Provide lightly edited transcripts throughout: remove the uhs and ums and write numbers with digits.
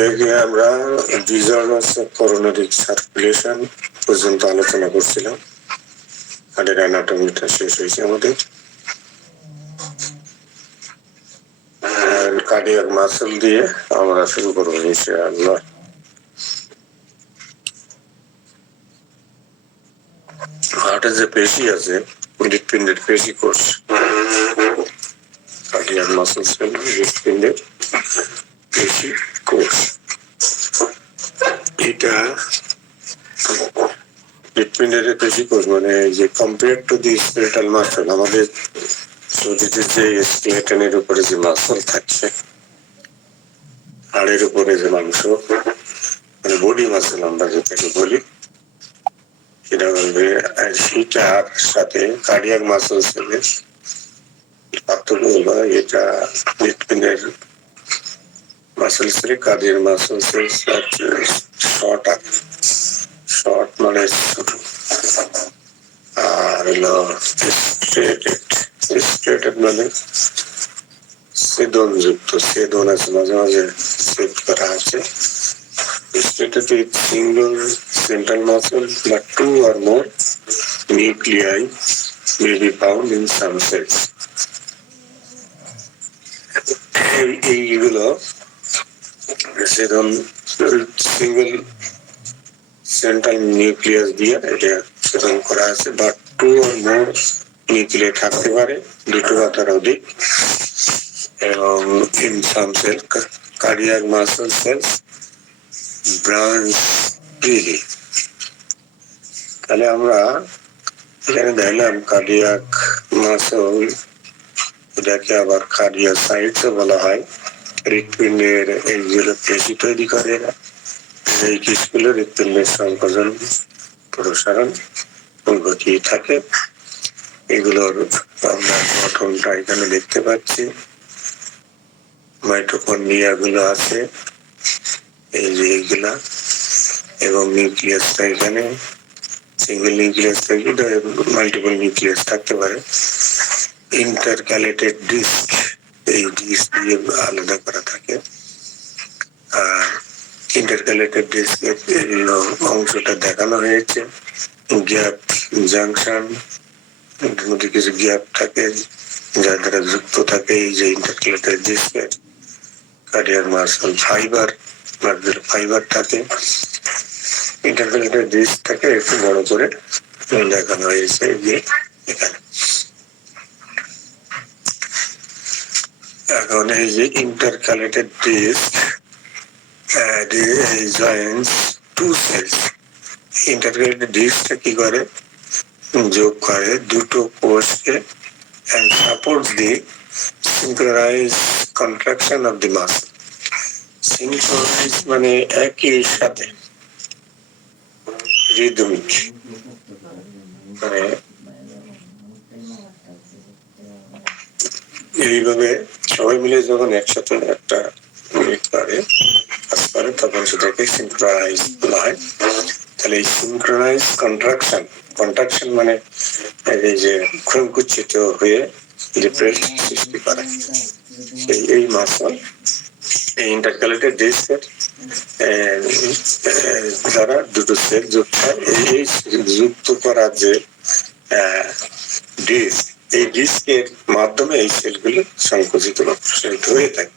থেকে আমরা disorders of coronary circulation পর্যন্ত আলোচনা করছিলাম। হার্টের অ্যানাটমিটা শেষ হয়েছে আমাদের। কার্ডিয়াক মাসল দিয়ে আমরা শুরু করবো ইনশাআল্লাহ। হার্টের যে পেশি আছে, হৃৎপিণ্ডের পেশি কোষ, কার্ডিয়াক মাসল সেল, হৃৎপিণ্ডের পেশি কোষ, এটা হৃৎপিণ্ডের পেশি কোষ মানে যে compare to the skeletal muscle, আমাদের শরীরের যে স্কেলেটনের উপরে যে মাসল থাকছে, হাড়ের উপরে যে মাংস মানে বডি মাসল আমরা যেটাকে বলি, সেটা বলবে। সেটার সাথে কার্ডিয়াক মাসল সেলের পার্থক্য হলো এটা হৃৎপিণ্ডের muscle cell, cardiac muscle cell short আছে, শর্ট মানে ছোট, আর হলো স্ট্রেটেড মানে ছেদন যুক্ত, ছেদন আছে মাঝে মাঝে ছেদ করা আছে। Stated with single central muscle, but two or more nuclei may be found in some cells. এইগুলো সেরকম সিঙ্গেল সেন্ট্রাল নিউক্লিয়াস দিয়ে এটা সেরকম করা আছে, but two or more nucleus থাকতে পারে, দুটো বা তার অধিক। এবং in some cell cardiac muscle cells branch freely. তাহলে আমরা এখানে দেখলাম কার্ডিয়াক মাসল, এটাকে আবার কার্ডিওসাইটস বলা হয়। হৃৎপিণ্ডের এইগুলো পেশি তৈরি করে, এই কোষগুলো হৃৎপিণ্ডের সংকোচন প্রসারণ ঘটিয়ে থাকে। এগুলোর আমরা গঠনটা এখানে দেখতে পাচ্ছি। মাইটোকন্ড্রিয়া গুলো আছে এই যে এইগুলা, এবং নিউক্লিয়াসটা এখানে সিঙ্গেল নিউক্লিয়াস থাকে, মাল্টিপল নিউক্লিয়াস থাকতে পারে। ইন্টারক্যালেটেড ডিস্ক, এই ডিস্ক দিয়ে আলাদা করা থাকে। আর ইন্টারক্যালেটেড ডিস্কের অংশটা দেখানো হয়েছে, গ্যাপ জাংশন, মধ্যে কিছু গ্যাপ থাকে যার দ্বারা যুক্ত থাকে এই যে ইন্টারক্যালেটেড ডিস্কের। কার্ডিয়াক মাসল ফাইবার, ফাইবার থাকে, ইন্টারক্যালেটেড ডিস্ক থাকে একটু বড় করে দেখানো হয়েছে যে এখানে। এখন এই যে intercalated disc joints to cells, intercalated ডিস্কটা কি করে, যোগ করে দুটো কোষকে and supports the synchronized contraction of the muscle. Synchronize মানে একই সাথে, রিদমিক, মানে এইভাবে সবাই মিলে যখন একসাথে একটা করে কাজ করে তখন সেটাকে সিনক্রোনাইজ বলা হয়। তাহলে এই সিনক্রোনাইজ কন্ট্রাকশন, কন্ট্রাকশন মানে এই যে সংকুচিত হয়ে যে প্রেস সৃষ্টি করে, এই মাসল এই ইন্টারক্যালেটেড ডিস্কের দ্বারা দুটো সেল যুক্ত হয়। এই যুক্ত করা যে ডিস্ক, এই ডিস্কের মাধ্যমে এই সেলগুলো সংকুচিত বা প্রসারিত হয়ে থাকে।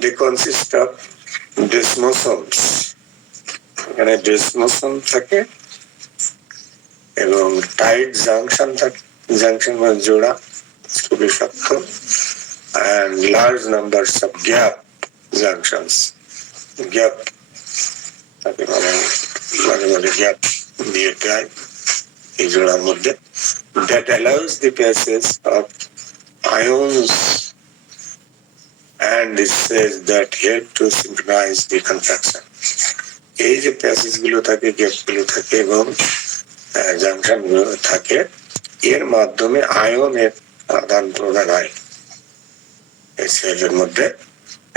They consist of desmosomes, এখানে ডেসমোসোম থাকে এবং টাইট জাংশন থাকে, জাংশন মানে জোড়া, খুবই শক্ত, and large numbers of gap junctions, gap থাকে মানে মাঝে মাঝে গ্যাপ দিয়ে যায় এই জোড়ার মধ্যে। That allows the passage of ions and it says that help to synchronize the contraction. এই যে প্যাসেজ গুলো থাকে, গ্যাপ গুলো থাকে এবং জাংশন গুলো থাকে, এর মাধ্যমে আয়নের আদান প্রদান হয় এই সেলের মধ্যে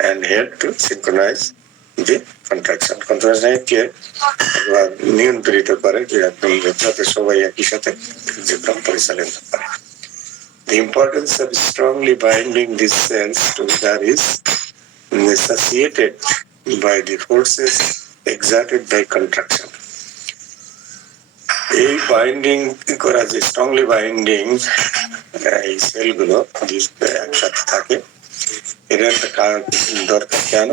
and help to synchronize the contraction. Contraction কে নিয়ন্ত্রিত করে যে একদম যাতে সবাই একই সাথে কার্যক্রম পরিচালিত করে। The importance of strongly binding these cells together is associated by the forces exerted by contraction. এই বাইন্ডিং করা যে স্ট্রংলি বাইন্ডিং এই সেলগুলো একসাথে থাকে, এটা একটা দরকার কেন?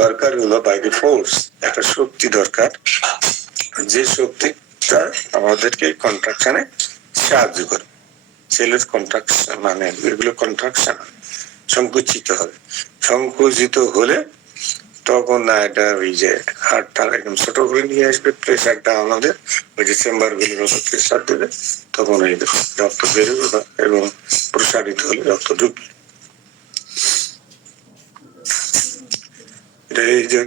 দরকার হলো বাই দি ফোর্স, একটা শক্তি দরকার, যে শক্তিটা আমাদেরকে কন্ট্রাকশনে সাহায্য করে। সেলের কন্ট্রাকশন মানে এগুলো কন্ট্রাকশন সংকুচিত হবে, সংকুচিত হলে তখন না এটা ওই যে হাড়টা একদম ছোট করে নিয়ে আসবে, প্রেশারটা আমাদের ওই যে চেম্বার গুলির উপর প্রেশার দেবে, তখন এই রক্ত বেরোবে এবং প্রসারিত হলে রক্ত ঢুকবে। এটা এই যে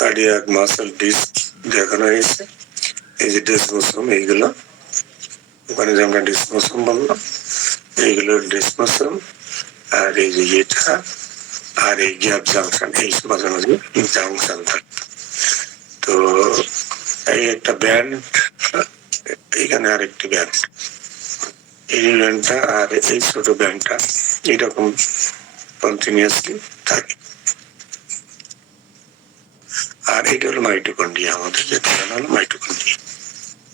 কার্ডিয়াক মাসল ডিস্ক দেখানো হয়েছে, এই যে ডেসমোসোম, এইগুলো ওখানে যে আমরা ডেসমোসোম বললাম, এইগুলো ডেসমোসোম, আর এই যে এটা আর এই গ্যাপ জাংশন, এই মাঝামাঝি জাংশন থাকে। তো এই একটা ব্যান্ড, এখানে আরেকটি ব্যান্ড, এই ব্যান্ডটা আর এই ছোট ব্যান্ডটা এইরকম কন্টিনিউয়াসলি থাকে। আর এটা হলো মাইটোকন্ড্রিয়া, আমাদের যেটা হলো মাইটোকন্ড্রিয়া।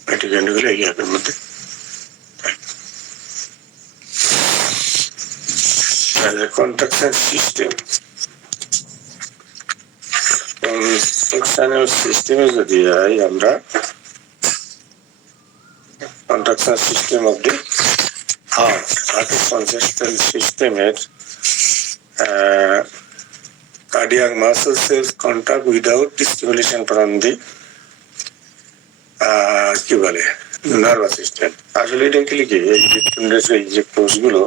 মাইটোকন্ড্রিয়া হলো এই গ্যাপের মধ্যে কন্ট্রাকশন সিস্টেম। কন্ট্রাকশনাল সিস্টেমে যদি আমরা contraction system of the heart, হার্টের কন্ট্রাকশন সিস্টেমের cardiac muscle cells contract without stimulation from the কি বলে নার্ভাস সিস্টেম। আসলে এটা কি এই যে কোষগুলো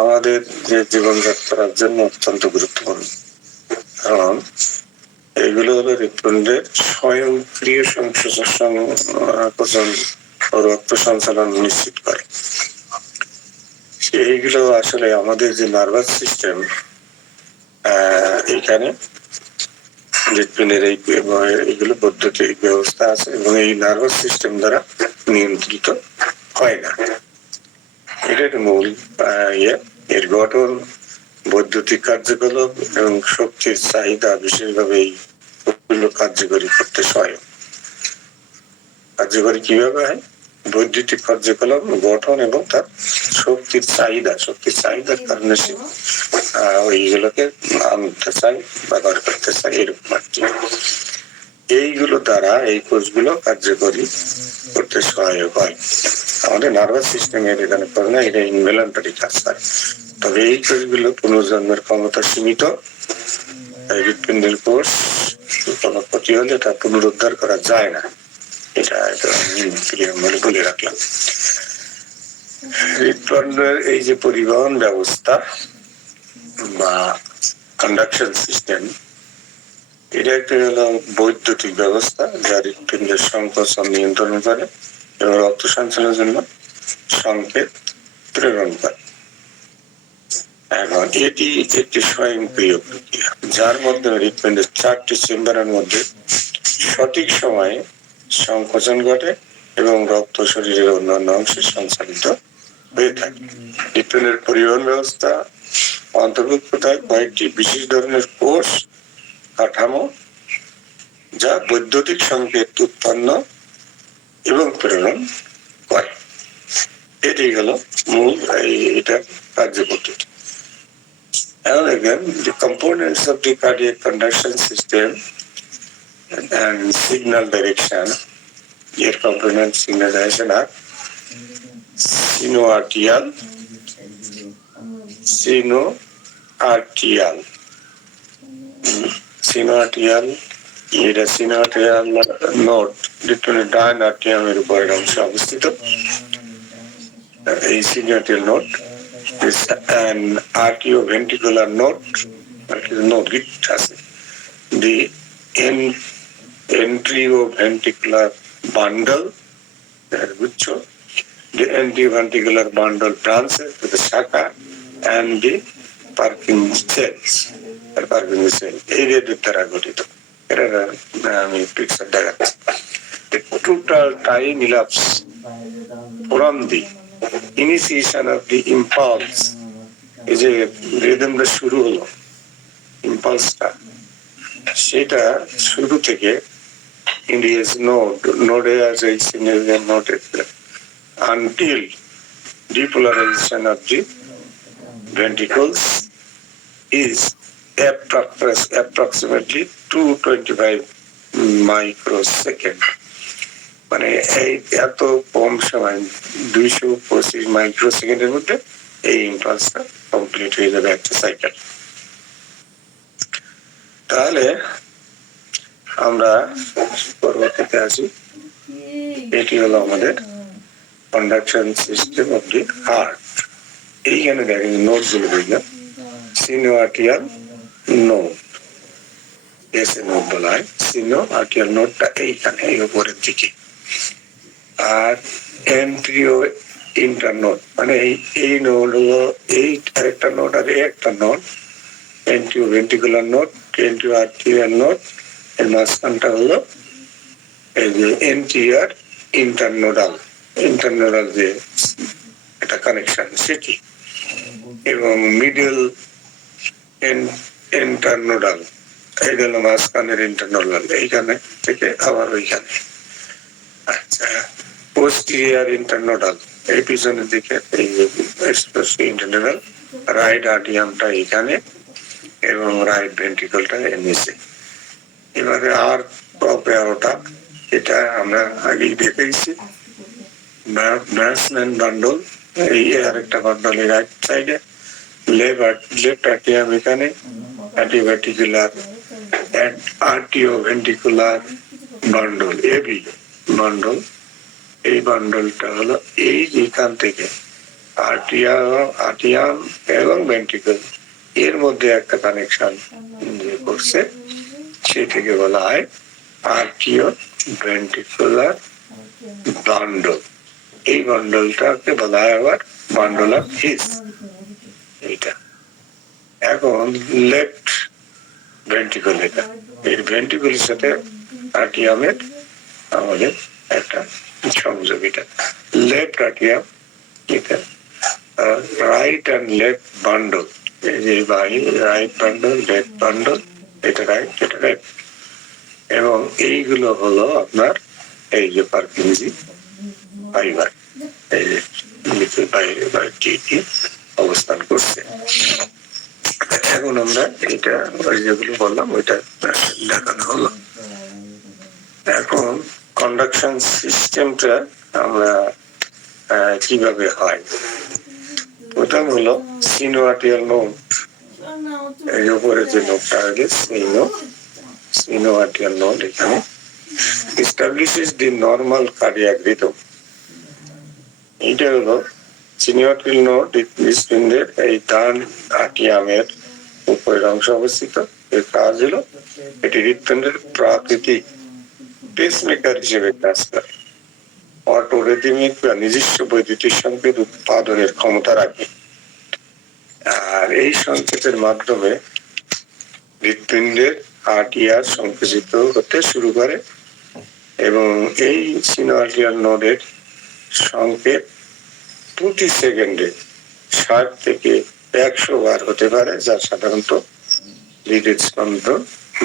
আমাদের যে জীবনযাত্রার জন্য অত্যন্ত গুরুত্বপূর্ণ, কারণ এইগুলো হলো হৃৎপিণ্ডের স্বয়ংক্রিয় সংকোচন ও রক্ত সঞ্চালন নিশ্চিত করে। এইগুলো আসলে আমাদের যে নার্ভাস সিস্টেম, এখানে হৃৎপিণ্ডের এইগুলো বৈদ্যুতিক ব্যবস্থা আছে এবং এই নার্ভাস সিস্টেম দ্বারা নিয়ন্ত্রিত হয় না। এটার মূল এর গঠন, বৈদ্যুতিক কার্যকলাপ এবং শক্তির চাহিদা বিশেষভাবে এই কার্যকরী করতে সহায়ক। কার্যকরী কিভাবে হয়? বৈদ্যুতিক কার্যকলাপ গঠন এবং তার শক্তির চাহিদার কারণে সে ওইগুলোকে আনতে চাই, ব্যবহার করতে চাই, এরকম আর কি। এইগুলো দ্বারা এই কোষগুলো কার্যকরী করতে সহায়ক হয়। আমাদের নার্ভাস সিস্টেমের এখানে করে না, এটা ইনভলন্টারি কাজ করে। তবে এই কোষগুলো পুনর্জন্মের ক্ষমতা সীমিত। হৃৎপিণ্ডের কোষ কোনো ক্ষতি হলে তা পুনরুদ্ধার করা যায় না, এটা বলে রাখলাম। হৃৎপিণ্ডের এই যে পরিবহন ব্যবস্থা বা কন্ডাকশন সিস্টেম, এটা একটা হলো বৈদ্যুতিক ব্যবস্থা যা হৃৎপিণ্ডের সংকোচন নিয়ন্ত্রণ করে এবং রক্ত সঞ্চালনের জন্য সংকেত প্রেরণ করে। এখন এটি একটি স্বয়ংক্রিয় প্রক্রিয়া যার মধ্যে হৃৎপিণ্ডের 4টি চেম্বারের মধ্যে সঠিক সময়ে সংকোচন ঘটে এবং রক্ত শরীরের অন্যান্য অংশে সঞ্চালিত হয়ে থাকে। হৃৎপিণ্ডের পরিবহন ব্যবস্থা অন্তর্ভুক্ত থাকে কয়েকটি বিশেষ ধরনের কোষ কাঠামো যা বৈদ্যুতিক সংকেত উৎপন্ন এবং প্রেরণ করে। এটি হলো মূল এটা কার্যপদ্ধতি। Now again, the components of the cardiac conduction system and signal direction, your component signal direction are sinoatrial, এটা সিনোআর্টিয়াল নোড, ডান আর্টিয়ামের উপরের অংশে অবস্থিত। এই সিনোআর্টিয়াল node is an arterioventricular node, আছে। The enteroventricular bundle, the enteroventricular bundle branches to the Shaka and the Purkinje cells, এই দ্বারা গঠিত। এটা আমি পিকচার দেখাচ্ছি। The total time elapsed from the initiation of the impulse, এই যে রিদমটা শুরু হলো, ইম্পালসটা, সেটা শুরু থেকে in his node as a synergian node until depolarization of the ventricles is approximately 225 microsecond. মানে এই এত কম সময় 225 মাইক্রোসেকেন্ডের মধ্যে এই ইম্পালসটা কমপ্লিট হয়ে যাবে একটা সাইকেল। তাহলে আমরা পরবর্তীতে আসি, এটি হলো আমাদের conduction system of the heart. এইখানে দেখেন নোট গুলো বুঝলাম, সিনোআর্টিয়াল নোট, এসে নোট বলা হয়, সিনোআর্টিয়াল নোটটা এইখানে এই উপরের দিকে, আর এন্ট্রিও ইন্টারনোট মানে এই নোট হলো এই একটা নোট আর একটা নোট, এন্ট্রিও ভেন্ট্রিকুলার নোট, এন্ট্রিও আর্টিরিয়াল নোট, এর মাঝখানটা হলো এই যে এন্টিরিয়র ইন্টারনোডাল যে একটা কানেকশন সেটি, এবং মিডল ইন্টারনোডাল এই গেল মাঝখানের ইন্টারনোডাল, এইখানে থেকে আবার ওইখানে। আচ্ছা, পোস্টিরিয়র ইন্টারনোডাল এই পিছনের দিকে, এই ইন্টারনোডাল, রাইট আর্টিয়ামটা এইখানে এবং রাইট ভেন্ট্রিকলটা এর নিচে। এবারে আর প্রপেরোটা, এটা আমরা আগেই দেখেছি, নার্সম্যান বান্ডল, এই আরেকটা বান্ডল রাইট সাইডে, লেফট আর্টিয়াম এখানে, অ্যান্টিভেন্ট্রিকুলার আর্টিও ভেন্ট্রিকুলার বান্ডল, এবি বান্ডল, এই বান্ডলটা হলো এই এখান থেকে আর্টিয়াম এবং ভেন্ট্রিকল এর মধ্যে একটা কানেকশন যে করছে, সেটাকে বলা হয় আর্টিও ভেন্ট্রিকুলার বান্ডল। এই বান্ডলটাকে বলা হয় আবার বান্ডল অফ হিস। এইটা এখন লেফট ভেন্ট্রিকল, এটা এই ভেন্ট্রিকলের সাথে আর্টিয়ামের আমাদের একটা সংযোগ, এটা লেফট আর্টিয়াম, এটা রাইট অ্যান্ড লেফট বান্ডল, এই যে রাইট বান্ডল, লেফট বান্ডল, এটা রাইট, এটা লেফট, এবং এইগুলো হলো আপনার এই যে পারকিনজি ফাইবার, এই যে বাইরে অবস্থান করছে। এখন আমরা এটা যেগুলো বললাম ওইটা দেখানো হলো। এখন কন্ডাকশন সিস্টেমটা আমরা কিভাবে হয়, প্রথম হলো সিনোআর্টিয়াল নোড, এর উপরে যে নোডটা আগে সিনোআর্টিয়াল নোড এখানে establishes the normal cardiac rhythm. এটা হলো সিনোআর্টিয়াল নোড হৃৎপিণ্ডের এই ডান আর্টিয়ামের উপরের অংশ অবস্থিত। এর কাজ হলো এটি হৃৎপিণ্ডের প্রাকৃতিক পেসমেকার হিসেবে কাজ করে, অটোরিদমিক বা নিজস্ব বৈদ্যুতিক সংকেত উৎপাদনের ক্ষমতা রাখে, আর এই সংকেতের মাধ্যমে হৃৎপিণ্ডের আর্টিয়ার সংকুচিত হতে শুরু করে, এবং এই সিনোআর্টিয়াল নোডের সংকেত প্রতি সেকেন্ডে 60 থেকে 100 বার হতে পারে, যা সাধারণত হৃদের স্পন্দন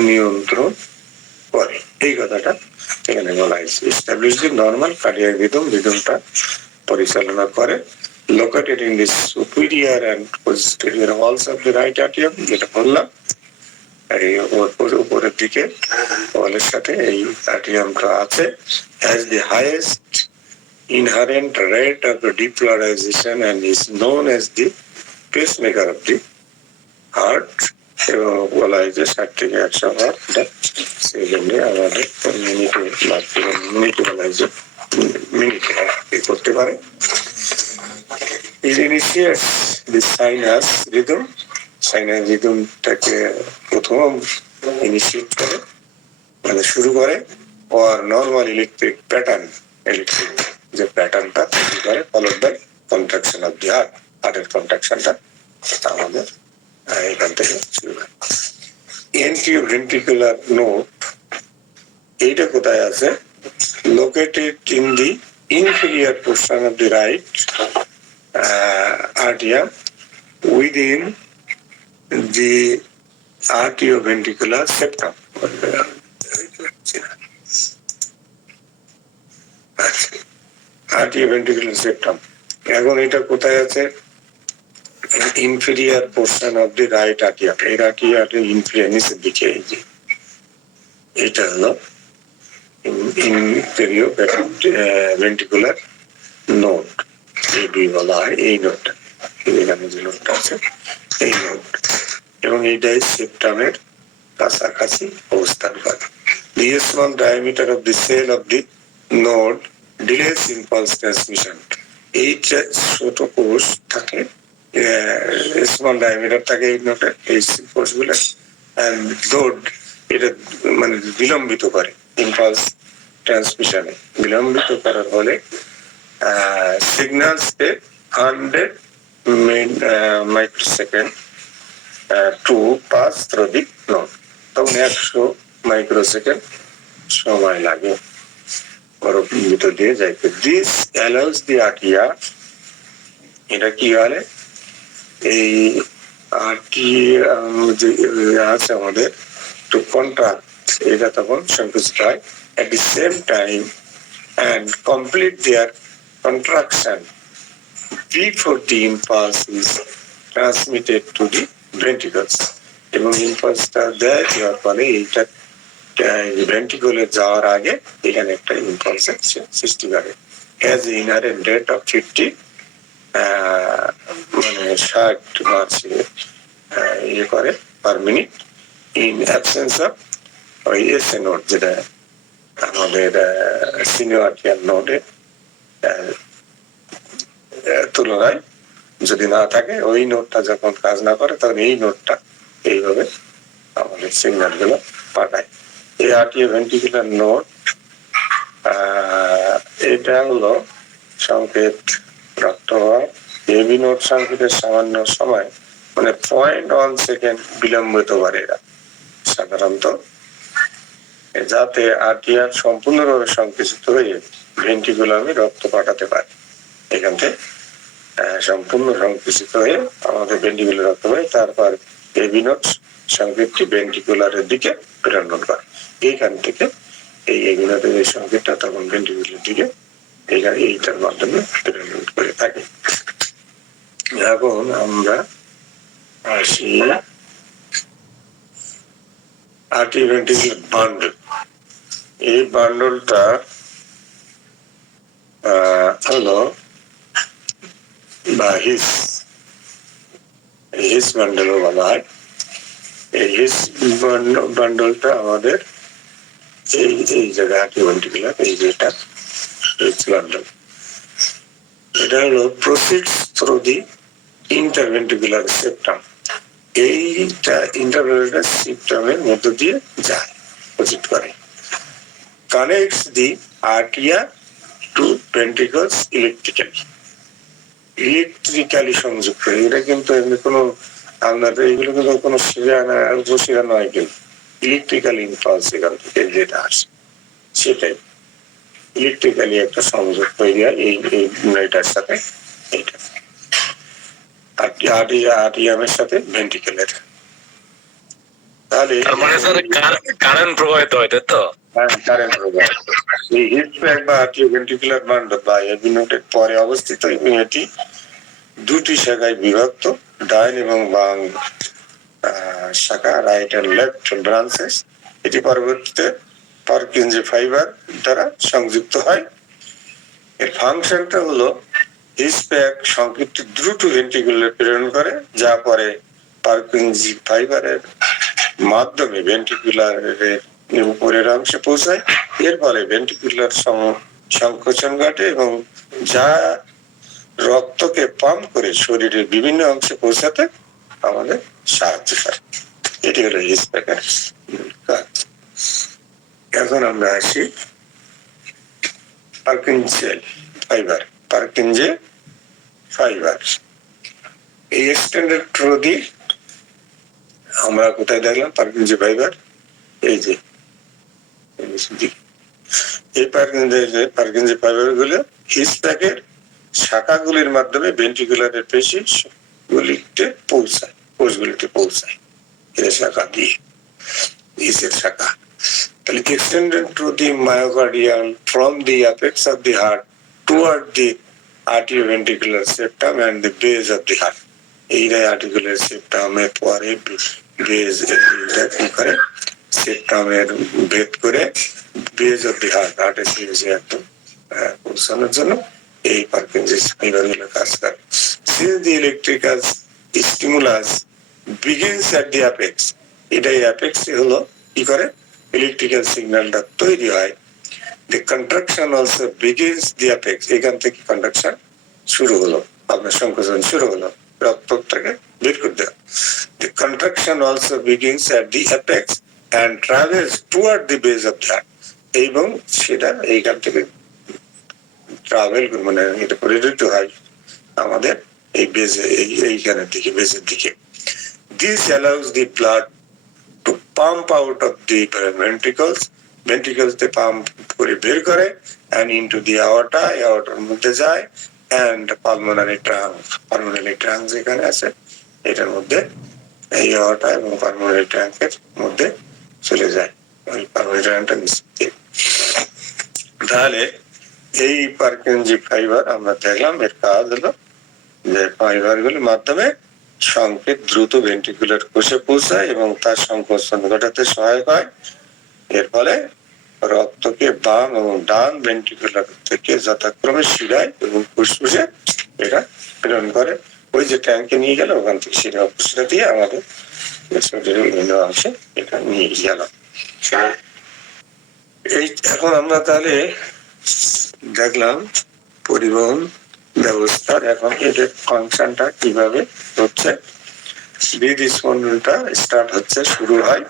নিয়ন্ত্রণ করে। এই কথাটা এখানে বলা হয়েছে, establish the normal cardiac rhythm, রিদমটা পরিচালনা করে, located in the superior and posterior walls of the right আর্টিয়াম, যেটা বললাম এই উপরের দিকে ওয়ালের সাথে এই আর্টিয়ামটা আছে, has the highest inherent rate of depolarization and is known as the pacemaker of the heart, এবং বলা হয় যে 60 থেকে 100 বার সেকেন্ডে আমাদের মিনিটে বলা হয় যে মিনিটে করতে পারে। It initiates the sinus rhythm, sinus রিদমটাকে প্রথম ইনিশিয়েট করে মানে শুরু করে, or normal electric pattern, electric যে প্যাটার্নটা তৈরি করে, followed by contraction of the heart, হার্টের কন্ট্রাকশনটা আমাদের এখান থেকে শুরু হয়। এন্টিভেন্ট্রিকুলার নোড এইটা কোথায় আছে, located in the inferior portion of the right আর্টিয়াম within the atrioventricular septum, atrioventricular septum. এখন এটা কোথায় আছে? Inferior portion of the right আর্টিয়া। এই আর্টিয়াটা ইনফেরিয়ার নিচের দিকে, এই যে এটা হলো ইনফেরিয়র ভেন্ট্রিকুলার নোড, এই বলা হয় এই নোডটা, এখানে যে নোডটা আছে এই নোড, এবং এইটাই সেপ্টামের কাছাকাছি অবস্থান করে। The small diameter of the cell of the node delays impulse transmission. এই যে ছোট কোষ থাকে, স্মল ডায়ামিটার থাকে এই নোটে, এই কোষগুলো লোড এটা মানে বিলম্বিত করে ইম্পালস ট্রান্সমিশনে। বিলম্বিত করার ফলে signals 100 microsecond to pass through the node. তখন 100 মাইক্রোসেকেন্ড সময় লাগে ওর ভিতর দিয়ে যাইতে। দিস অ্যালাউস দি আর্টিয়া, এটা কি বলে, এই আর্টিয়া আছে আমাদের টু কন্ট্রাক্ট, এটা তখন সংকুচিত হয়। at the same time and complete their contraction before the impulse is transmitted to the ventricles. এবং ইম্পালসটা দেয় দেওয়ার ফলে এইটা ভেন্ট্রিকলে যাওয়ার আগে এখানে একটা ইম্পালসের সৃষ্টি করে। হ্যাজ ইনহারেন্ট রেট অফ 50 মানে 60 মার্চে ইয়ে করে per minute, in absence of ওই এসএ নোড, যেটা আমাদের সিনিয়র আর্টিয়াল নোডে তুলনায় যদি না থাকে, ওই নোডটা যখন কাজ না করে তখন এই নোডটা এইভাবে আমাদের সিগন্যাল গুলো পাঠায়। এই আর্টিরিও ভেন্ট্রিকুলার নোড, এটা হলো সংকেত রক্ত হওয়ার। হেভি নোড সংকেতের সামান্য সময় মানে 0.1 সেকেন্ড বিলম্বিত করে এরা সাধারণত, যাতে আর্টিয়ার সম্পূর্ণভাবে সংকুচিত হয়ে ভেন্ট্রিকুলামে রক্ত পাঠাতে পারে। এখান থেকে সম্পূর্ণ সংকুচিত হয়ে আমাদের ভেন্ট্রিকুলার রক্ত পায়, তারপর হেভি নোড সংকেতটি ভেন্ট্রিকুলারের দিকে প্রেরণ করে। এইখান থেকে এই এগুলোতে এই সংকেতটা তখন ভেন্ট্রিকুলার দিকে এইটার মাধ্যমে প্রেরণ করে থাকে। এখন আমরা আসি আর্টিরিও ভেন্ট্রিকুলার বান্ডল। এই বান্ডলটা হলো বা হিস বান্ডলও বলা হয়। এই হিস বান্ডলটা আমাদের এই জায়গায় আর্টিরিও ভেন্ট্রিকুলার, এই যেটা হিস বান্ডল, এটা হলো proceeds through the interventricular septum. এইটা ইন্টারভেন্ট্রিকুলার সেপ্টামের মধ্য দিয়ে যায়, প্রসিড করে। কানেক্টস দি আর্টিয়া টু ভেন্ট্রিকলস ইলেকট্রিক্যালি, ইলেকট্রিক্যালি সংযুক্ত। এটা কিন্তু এমনি কোনো আপনাদের এগুলো কিন্তু কোনো উপশিরা নয়, কিন্তু ইলেকট্রিক্যাল ইম্পালস এখান থেকে যেটা আসে সেটাই ইলেকট্রিক্যালি একটা সংযোগ তৈরি হয় এই এটার সাথে, এইটা আর্টিয়ামের সাথে ভেন্ট্রিকেলের। তাহলে কারেন্ট প্রবাহিত হয়, তাই তো? কারেন্ট প্রবাহ। এই হিট প্যাক বা আর্টিরিও ভেন্ট্রিকুলার বান্ডল বা হেভি নোডের পরে অবস্থিত, এটি দুটি শাখায় বিভক্ত, ডাইন এবং বাম শাখা, রাইট এন্ড লেফট ব্রাঞ্চেস। এটি পরবর্তীতে পারকিনজি ফাইবার দ্বারা সংযুক্ত হয়। এর ফাংশনটা হলো হিস প্যাক সংকেতটি দ্রুত ভেন্ট্রিকুলারে প্রেরণ করে, যা পরে পারকিনজি ফাইবারের মাধ্যমে ভেন্ট্রিকুলারের উপরের অংশে পৌঁছায়। এর ফলে ভেন্ট্রিকুলার সংকোচন ঘটে এবং যা রক্তকে পাম্প করে শরীরের বিভিন্ন অংশে পৌঁছাতে আমাদের সাহায্য করে। এটি হলো হিস প্যাকের কাজ। এখন আমরা আসি পারকিনজি ফাইবার। পারকিনজি ফাইবার এই এক্সটেন্ডেড থ্রু দি আমরা কোথায় দেখলাম পারকিনজি ফাইবার, এই যে এই পারকিনজি ফাইবার গুলো হিস প্যাকের শাখাগুলির মাধ্যমে ভেন্ট্রিকুলারের পেশি গুলিতে পৌঁছায়, কোষগুলিতে পৌঁছায় এর শাখা দিয়ে। ইসের শাখা। তাহলে extended to the myocardium from the apex of the heart toward the arterioventricular septum and the base of the heart. এই articular septum এর পরে base এটা কি করে septum-এর ভেদ করে base of the heart artery একদম পৌঁছানোর জন্য এই পার্কিনসন্স ফাইবার গুলো কাজ করে। Since the electrical stimulus begins at the apex, এটাই apex হলো কি করে ইলেকট্রিক্যাল সিগন্যালটা তৈরি হয়। The contraction also begins the apex, এখান থেকে কন্ট্রাকশন শুরু হলো, আপনার সংকোচন শুরু হলো, রক্তটাকে বের করে দেওয়া। The contraction also begins at the apex and travels toward the base of the heart, এবং সেটা এইখান থেকে ট্রাভেল মানে এটা পরিণত হয় আমাদের এই বেজে এইখানের দিকে বেজের দিকে। This allows the blood to pump out of the ventricles, ventricles তে পাম্প করে বের করে and into the aorta, aortaর মধ্যে যায় and pulmonary trunk যেখানে আছে এটার মধ্যে এই aorta এবং pulmonary trunk এর মধ্যে চলে যায়, ওই pulmonary trunkটা নিচে। তাহলে এই পার্কিনসন্স ফাইবার আমরা দেখলাম এর কাজ হলো যে ফাইবার গুলির মাধ্যমে সংকেত দ্রুত ভেন্ট্রিকুলার কোষে পৌঁছায় এবং তার সংকোচন ঘটাতে সহায়ক হয়। এর ফলে রক্তকে বাম এবং ডান ভেন্ট্রিকুলার থেকে যথাক্রমে শিরায় এবং ফুসফুসে এটা প্রেরণ করে। ওই যে ট্যাঙ্কে নিয়ে গেল ওখান থেকে শিরা ফুসফুসে দিয়ে আমাদের শরীরের বিভিন্ন অংশে এটা নিয়ে গেল। এই এখন আমরা তাহলে দেখলাম পরিবহন ব্যবস্থার এখন এদের ফাংশনটা কিভাবে হচ্ছে। হৃদস্পন্দনটা স্টার্ট হচ্ছে, শুরু হয়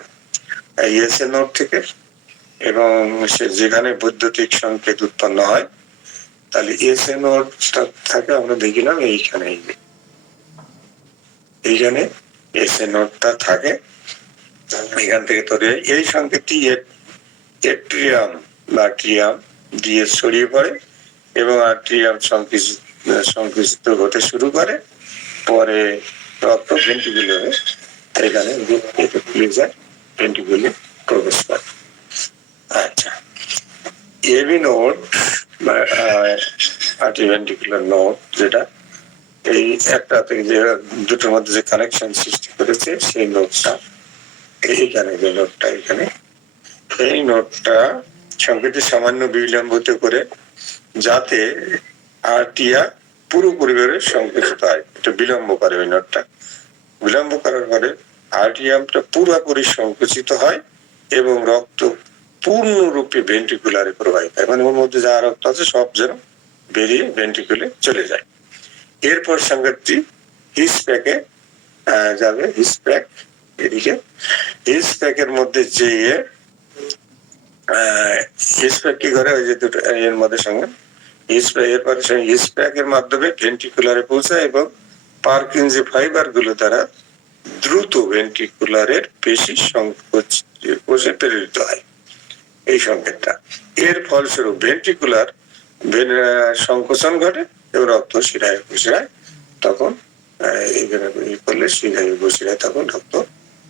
এসএ নোড থেকে এবং সে যেখানে বৈদ্যুতিক সংকেত উৎপন্ন হয়। তাহলে এসএ নোডটা থাকে আমরা দেখিলাম এইখানে এসএ নোডটা থাকে, এখান থেকে তৈরি হয়। এই সংকেতটি এট্রিয়াম বা ট্রিয়াম দিয়ে ছড়িয়ে পড়ে এবং আর্ট্রিয়াম সংকুচিত হতে শুরু করে, পরে রক্ত ভেন্ট্রিকুলারে এখানে খুলে যায়, ভেন্ট্রিকুলে প্রবেশ করে। আচ্ছা, এবি নোড বা আর্টিভেন্ট্রিকুলার নোড যেটা এই একটা থেকে যে দুটোর মধ্যে যে কানেকশন সৃষ্টি করেছে সেই নোডটা এইখানে, যে নোডটা এখানে, এই নোডটা সংকেতের সামান্য বিলম্বিত করে যাতে আর্টিয়া পুরোপুরিভাবে সংকুচিত হয়, এটা বিলম্ব করে। ওই নোডটা বিলম্ব করার পরে আর্টিয়ামটা পুরোপুরি সংকুচিত হয় এবং রক্ত পূর্ণরূপে ভেন্ট্রিকুলারে প্রবাহিত হয়, মানে ওর মধ্যে যা রক্ত আছে সব যেন বেরিয়ে ভেন্ট্রিকুলে চলে যায়। এরপর সংকেতটি হিসপ্যাকে যাবে, হিসপ্যাক এদিকে, হিসপ্যাকের মধ্যে যেয়ে হিসপ্যাক কি করে ওই যে দুটো এর মধ্যে সঙ্গে এরপরে হিসপ্যাকের মাধ্যমে ভেন্ট্রিকুলারে পৌঁছায় এবং পার্কিনসন্স ফাইবার গুলো দ্বারা দ্রুত ভেন্ট্রিকুলারের পেশি কোষে প্রেরিত হয় এই সংকেতটা। এর ফলস্বরূপ ভেন্ট্রিকুলার সংকোচন ঘটে এবং রক্ত শিরায় উপশিরায় তখন এইখানে করলে শিরায় উপশিরায় তখন রক্ত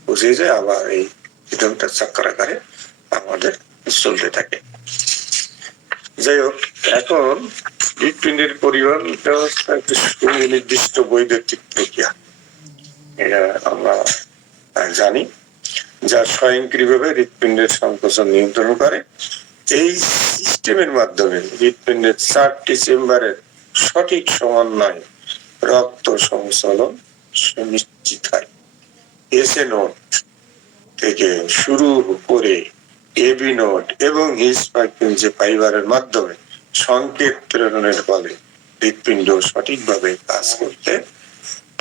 পৌঁছে যায়, আবার এই রিদমটা চক্রাকারে আমাদের চলতে থাকে। যাই হোক, এখন হৃৎপিণ্ডের পরিবহন ব্যবস্থা একটি সুনির্দিষ্ট বৈদ্যুতিক প্রক্রিয়া, এটা আমরা জানি, যা স্বয়ংক্রিয়ভাবে হৃৎপিণ্ডের সংকোচন নিয়ন্ত্রণ করে। এই সিস্টেমের মাধ্যমে হৃৎপিণ্ডের 4টি চেম্বারের সঠিক সমন্বয়ে রক্ত সঞ্চালন সুনিশ্চিত হয়। এসএ নোড থেকে শুরু করে এবি নোড এবং হিসপ্যাকের ফাইবারের মাধ্যমে সংকেত প্রেরণের ফলে হৃৎপিণ্ড সঠিকভাবে কাজ করতে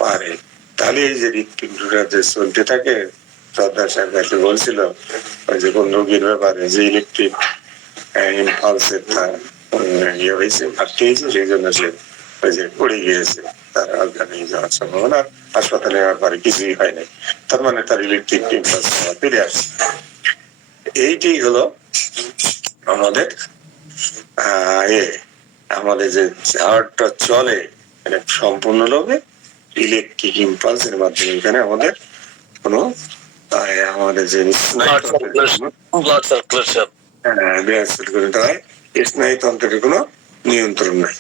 পারে। তাহলে এই যে হৃৎপিণ্ডটা যে চলতে থাকে, সর্দার সাহেব বলছিল ওই যে কোন রোগীর ব্যাপারে যে ইলেকট্রিক ইম্পালসের ইয়ে হয়েছে, ঘাটতি হয়েছে, সেই জন্য সে ওই যে পড়ে গিয়েছে, তার অজ্ঞান হয়ে যাওয়ার সম্ভাবনা, হাসপাতালে নেওয়ার পরে কিছুই হয় নাই, তার মানে তার ইলেকট্রিক ইম্পালস ফিরে আসছে। এইটি হলো আমাদের আমাদের যে হার্টটা চলে সম্পূর্ণভাবে ইলেকট্রিক ইম্পালসের মাধ্যমে। এখানে আমাদের কোনো আমাদের যে ব্লাড সার্কুলেশন করতে হয়, স্নায়ুতন্ত্রের কোনো নিয়ন্ত্রণ নাই,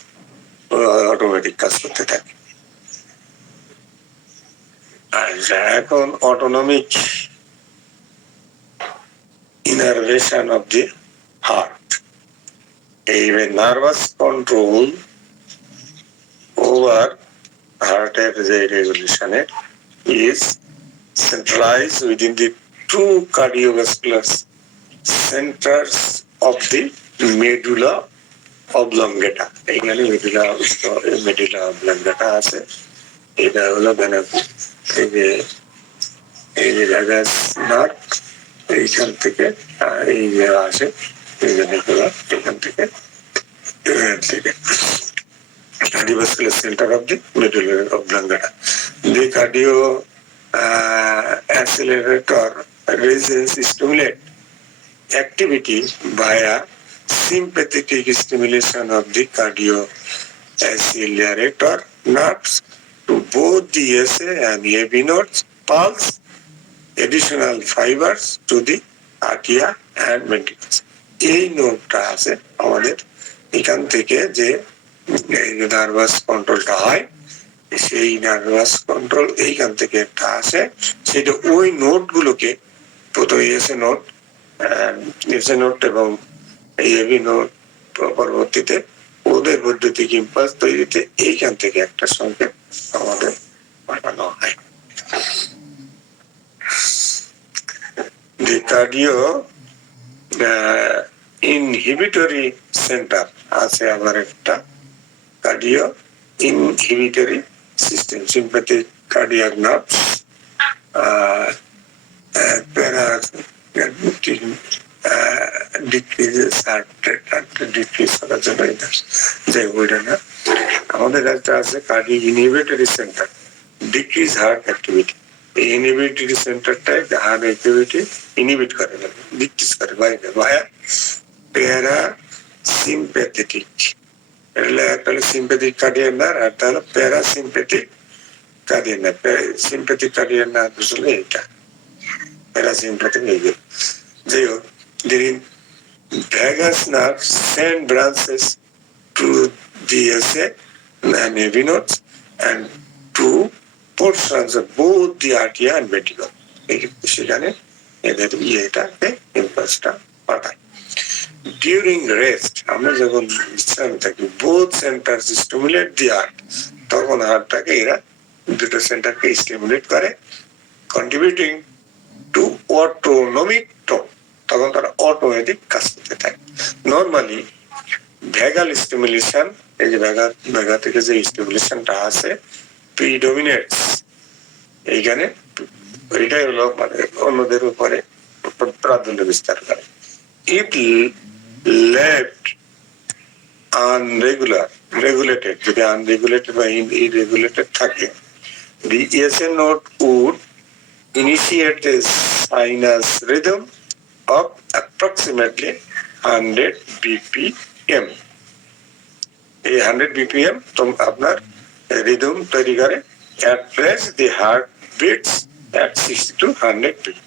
অটোমেটিক কাজ করতে থাকে। আর এখন autonomic innervation of the heart, এই নার্ভাস কন্ট্রোল ওভার হার্টের যে রেগুলেশনের is centralized within the two cardiovascular centers of the medulla oblongata. এখানে medulla oblongata আছে, এটা হলো এই যে vagus nerve, এইখান থেকে এই যে আসে, এই যে medulla, এখান থেকে cardiovascular center of the medulla oblongata. The cardio accelerator resistance stimulate activity via sympathetic stimulation of the cardio accelerator nerves to both the SA and AV nodes, pulse additional fibers to the atria and ventricles. এই নোডটা আছে আমাদের, এখান থেকে যে nervous কন্ট্রোলটা হয়, সেই nervous control এইখান থেকে একটা আসে, সেটা ওই নোট গুলোকে প্রথমে এসে নোট এবং এবি নোট পরবর্তীতে ওদের বৈদ্যুতিক ইম্পালস তৈরিতে এইখান থেকে একটা সংকেত আমাদের পাঠানো হয়। The cardio inhibitory center আছে আবার একটা cardio inhibitory system, sympathetic cardiac nerves, decreases heart rate, decrease করার জন্য যে ওইটা না, আমাদের একটা আছে cardio inhibitory center, decrease heart activity. এই ইনহিবিটরি সেন্টারটা হার্ট অ্যাক্টিভিটি ইনহিবিট করে, ডিক্রিজ করে বাইরে ভায়া প্যারা সিম্প্যাথেটিক, একটা হলো সিম্প্যাথিক কার্ডিয়াক নার্ভ, আর একটা হলো প্যারা sympathetic cardiac nerve. Sympathetic cardiac nerve আসলে এটা, প্যারা সিম্প্যাথিক এইগুলো। যাই হোক, the vagus nerve send branches to the SA and AV nodes and to portions of both the atria and ventricle, সেখানে এদের ইয়েটাকে ইম্পালসটা পাঠায়। ডিউরিং রেস্ট, আমরা যখন বিশ্রামে থাকি, বোথ সেন্টার স্টিমুলেট দি হার্ট, তখন হার্টটাকে এরা দুটো সেন্টারকে স্টিমুলেট করে, কন্ট্রিবিউটিং টু অটোনমিক টোন, তখন তারা অটোমেটিক কাজ করতে থাকে। নর্মালি ভ্যাগাল স্টিমুলেশন, এই যে ভ্যাগা থেকে যে স্টিমুলেশনটা আছে, প্রিডমিনেটস, এইখানে এটাই হলো মানে অন্যদের উপরে প্রাধান্য বিস্তার করে। ইট লেফট regulated, যদি আনরেগুলেটেড বা ইরেগুলেটেড থাকে, the ESA node would initiate a sinus rhythm of approximately 100 BPM. এই 100 BPM তো আপনার রিদম তৈরি করে, at rest the heart beats at 60 to 100 beat.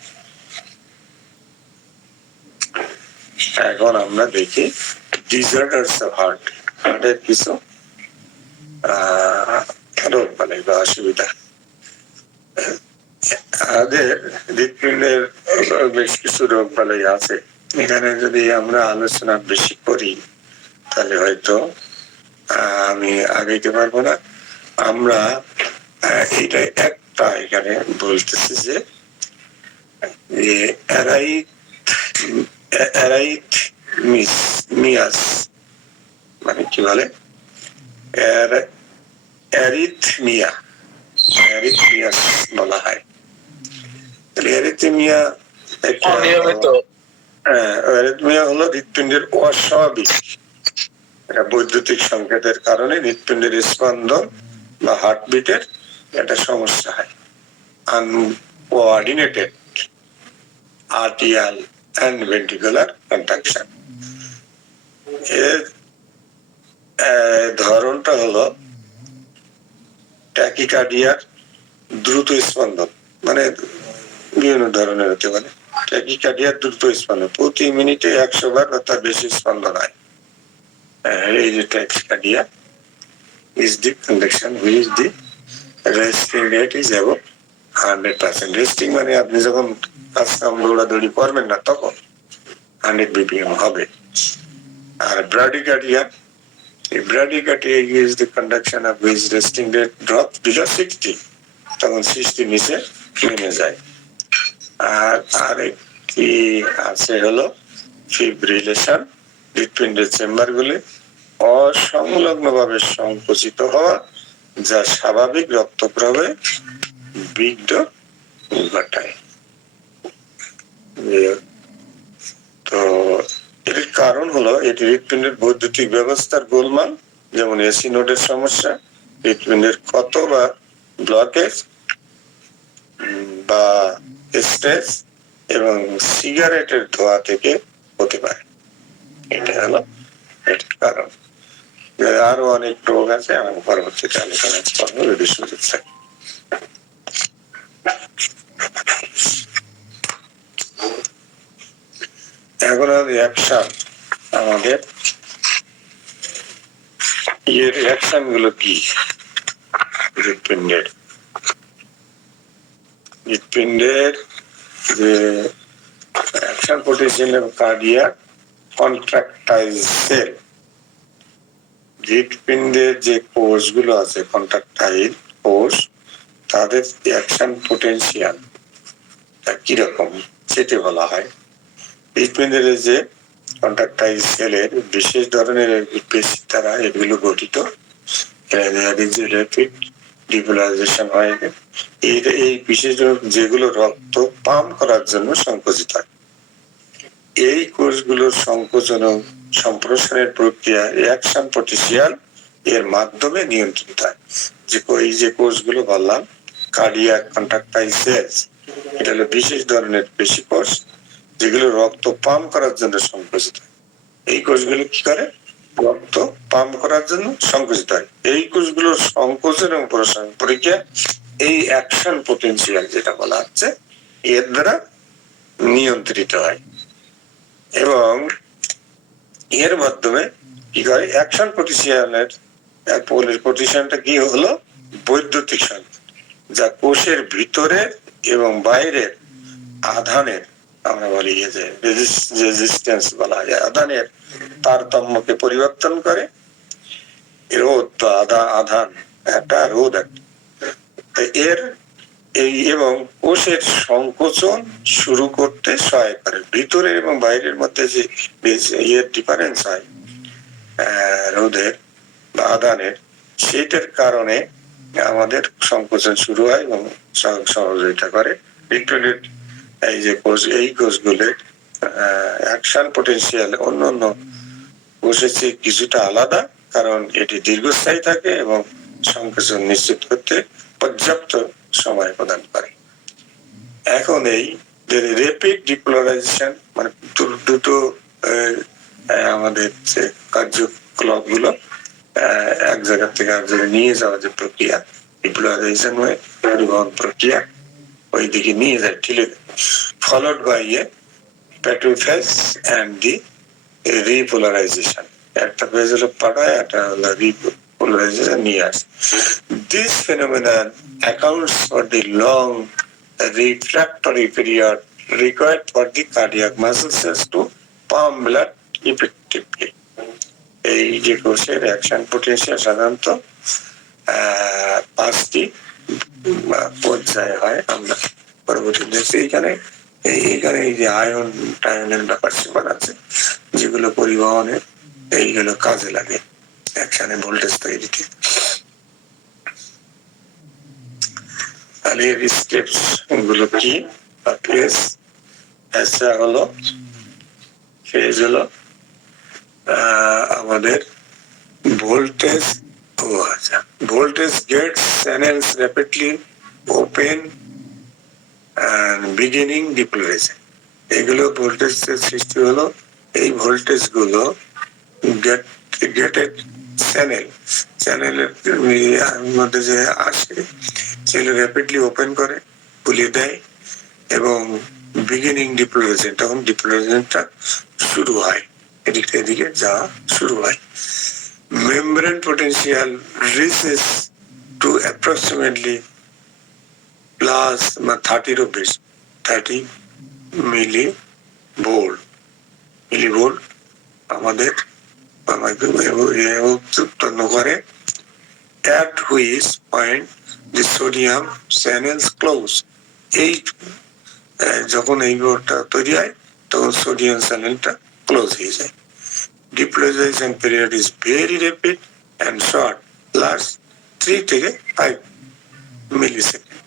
এখন আমরা দেখি ডিসঅর্ডারস অফ হার্ট, হার্টের কিছু রোগ বালাই বা অসুবিধা। আমাদের হৃৎপিণ্ডের বেশ কিছু রোগ বালাই আছে, এখানে যদি আমরা আলোচনা বেশি করি তাহলে হয়তো আমি আগাইতে পারবো না। আমরা এটা একটা এখানে বলতেছি যে অ্যারাইথমিয়াস, মানে কি বলে অ্যারিথমিয়াস বলা হয়। অ্যারিথমিয়া হলো হৃৎপিণ্ডের অস্বাভাবিক বৈদ্যুতিক সংকেতের কারণে হৃৎপিণ্ডের স্পন্দন বা হার্টবিটের একটা সমস্যা হয়। আনকোঅর্ডিনেটেড আর্টিরিয়াল and ventricular contraction, এর ধরনটা হলো ট্যাকিকার্ডিয়ার দ্রুত স্পন্দন, মানে বিভিন্ন ধরনের হতে পারে। ট্যাকিকার্ডিয়ার দ্রুত স্পন্দন, প্রতি মিনিটে 100 বার বা তার বেশি স্পন্দন হয়। এই যে tachycardia is the condition which the resting rate is above 100%. Resting মানে আপনি যখন কাজ কাম দৌড়াদৌড়ি করবেন না তখন 100 BPM হবে। আর bradycardia, bradycardia is the conduction of which resting rate drop below 60, তখন 60 নিচে নেমে যায়। আর আরেকটি আছে হলো ফিব্রিলেশন, হৃৎপিণ্ডের চেম্বার গুলি অসংলগ্ন ভাবে সংকুচিত হওয়া, যা স্বাভাবিক রক্ত প্রবাহে বিঘ্ন ঘটায়। তো এর কারণ হলো এটি হৃৎপিণ্ডের বৈদ্যুতিক ব্যবস্থার গোলমাল, যেমন এসি নোডের সমস্যা, হৃৎপিণ্ডের ক্ষত বা ব্লকেজ বা স্ট্রেস এবং সিগারেটের ধোঁয়া থেকে হতে পারে। এটা হলো এটার কারণ। আরো অনেক রোগ আছে, আমি পরবর্তীতে আলোচনা করবো যদি সুযোগ থাকে। এখন রিয়াকশন, আমাদের এর রিয়াকশন গুলো কি হৃৎপিণ্ডের, হৃৎপিণ্ডের যে অ্যাকশন পটেনশিয়াল এবং কার্ডিয়াক কন্ট্রাক্টাইল সেল, হৃৎপিণ্ডের যে কোষগুলো আছে কন্ট্রাক্টাইল কোষ, তাদের অ্যাকশন পটেনশিয়াল কিরকম সেটি বলা হয়। হৃৎপিণ্ডের যে কন্ট্রাক্টাইল সেলের বিশেষ ধরনের পেশি দ্বারা এগুলো গঠিত, র্যাপিড ডিপোলারাইজেশন হয়। এই বিশেষ যেগুলো রক্ত পাম্প করার জন্য সংকুচিত হয়। এই কোষগুলোর সংকোচন ও সম্প্রসারণের প্রক্রিয়া অ্যাকশন পটেনশিয়াল এর মাধ্যমে নিয়ন্ত্রিত হয়। যে এই যে কোষগুলো বললাম কার্ডিয়াক কন্ট্রাক্টাইল সেলস, এটা হলো বিশেষ ধরনের পেশি কোষ যেগুলো রক্ত পাম্প করার জন্য সংকুচিত হয়। এই কোষগুলো কি করে? রক্ত পাম্প করার জন্য সংকুচিত হয়। এই কোষগুলোর সংকোচন এবং প্রসারণ প্রক্রিয়া এই অ্যাকশন পটেনশিয়াল যেটা বলা হচ্ছে এর দ্বারা নিয়ন্ত্রিত হয়। এবং এর মাধ্যমে কি করে অ্যাকশন পটেনশিয়ালের পটেনশিয়ালটা কি হলো বৈদ্যুতিক সংকেত, যা কোষের ভিতরের এবং বাইরের আধানের, আমরা বলি যে রেজিস্ট্যান্স বলা যায়, আধানের তারতম্যকে পরিবর্তন করে। রোধ বা আধান একটা রোধ এর এই এবং কোষের সংকোচন শুরু করতে সহায় করে। ভিতরের এবং বাইরের মধ্যে যে ডিফারেন্স হয় রোধের বা আধানের, সেটার কারণে আমাদের সংকোচন শুরু হয় এবং সহযোগিতা করে। এই যে কোষ, এই কোষগুলো অ্যাকশন পটেনশিয়াল অন্য অন্য কোষের চেয়ে কিছুটা আলাদা, কারণ এটি দীর্ঘস্থায়ী থাকে এবং সংকোচন নিশ্চিত করতে পর্যাপ্ত সময় প্রদান করে। এখন এই র্যাপিড ডিপোলারাইজেশন মানে দ্রুত আমাদের যে কার্যকলাপ গুলো এক জায়গা থেকে এক জায়গায় নিয়ে যাওয়া যে প্রক্রিয়া, ডিপোলারাইজেশন হয়ে পরিবহন প্রক্রিয়া ওই দিকে নিয়ে যায়, ঠেলে দেয়, followed by a plateau phase and the repolarization. একটা ফেজ হলো পাঠায়, একটা হলো রিপোলারাইজেশন নিয়ে আসে। This phenomenon accounts for the long refractory period required for the cardiac muscle cells to pump blood effectively. এই যে কোষের অ্যাকশন পটেনশিয়াল সাধারণত 5টি পর্যায়ে হয়। আমরা পরবর্তীতে দেখছি এইখানে এই যে আয়ন টায়নের ব্যাপার স্যাপার আছে যেগুলো পরিবহনের এইগুলো কাজে লাগে অ্যাকশনে ভোল্টেজ তৈরিতে। তাহলে স্টেপস গুলো কি? হলো ফেজ হলো আমাদের voltage voltage gets channels rapidly open and beginning depolarization. এগুলো ভোল্টেজ সৃষ্টি হলো, এই ভোল্টেজ গুলো গেটেড চ্যানেলের মধ্যে যে আসে সেগুলো র্যাপিডলি ওপেন করে, খুলে দেয় এবং বিগিনিং ডিপ্লোরেশন, তখন ডিপ্লোরেশনটা শুরু হয়, এদিকে এদিকে যা শুরু হয়। Membrane potential reaches to approximately plus 30 ও বেশি 30 মিলি ভোল্ট আমাদের উৎপন্ন করে, at which point the sodium channels close। এই যখন এই বোর্ডটা তৈরি হয় তখন সোডিয়াম চ্যানেলটা ক্লোজ হয়ে যায়। Depolarization period is very rapid and short, last 3 থেকে 5 মিলিসেকেন্ড।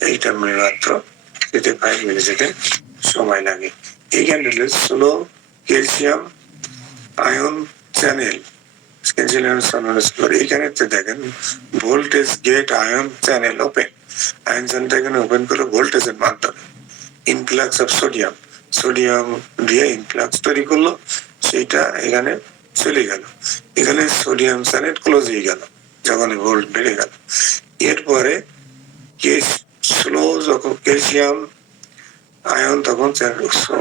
এইটা মাত্র 3 থেকে 5 মিলিসেকেন্ড সময় লাগে। এখানে স্লো ক্যালসিয়াম আয়ন চ্যানেল, এখানে দেখেন voltage gate ion channel open, ion চ্যানেলটা এখানে ওপেন করে ভোল্টেজের মাধ্যমে ইনফ্লাক্স অফ সোডিয়াম দিয়ে ইনফ্লাক্স তৈরি করলো, সেইটা এখানে চলে গেল, এখানে সোডিয়াম চ্যানেল ক্লোজ হয়ে গেল যখন ভোল্ট বেড়ে গেল। এরপরে স্লো যখন ক্যালসিয়াম আয়ন তখন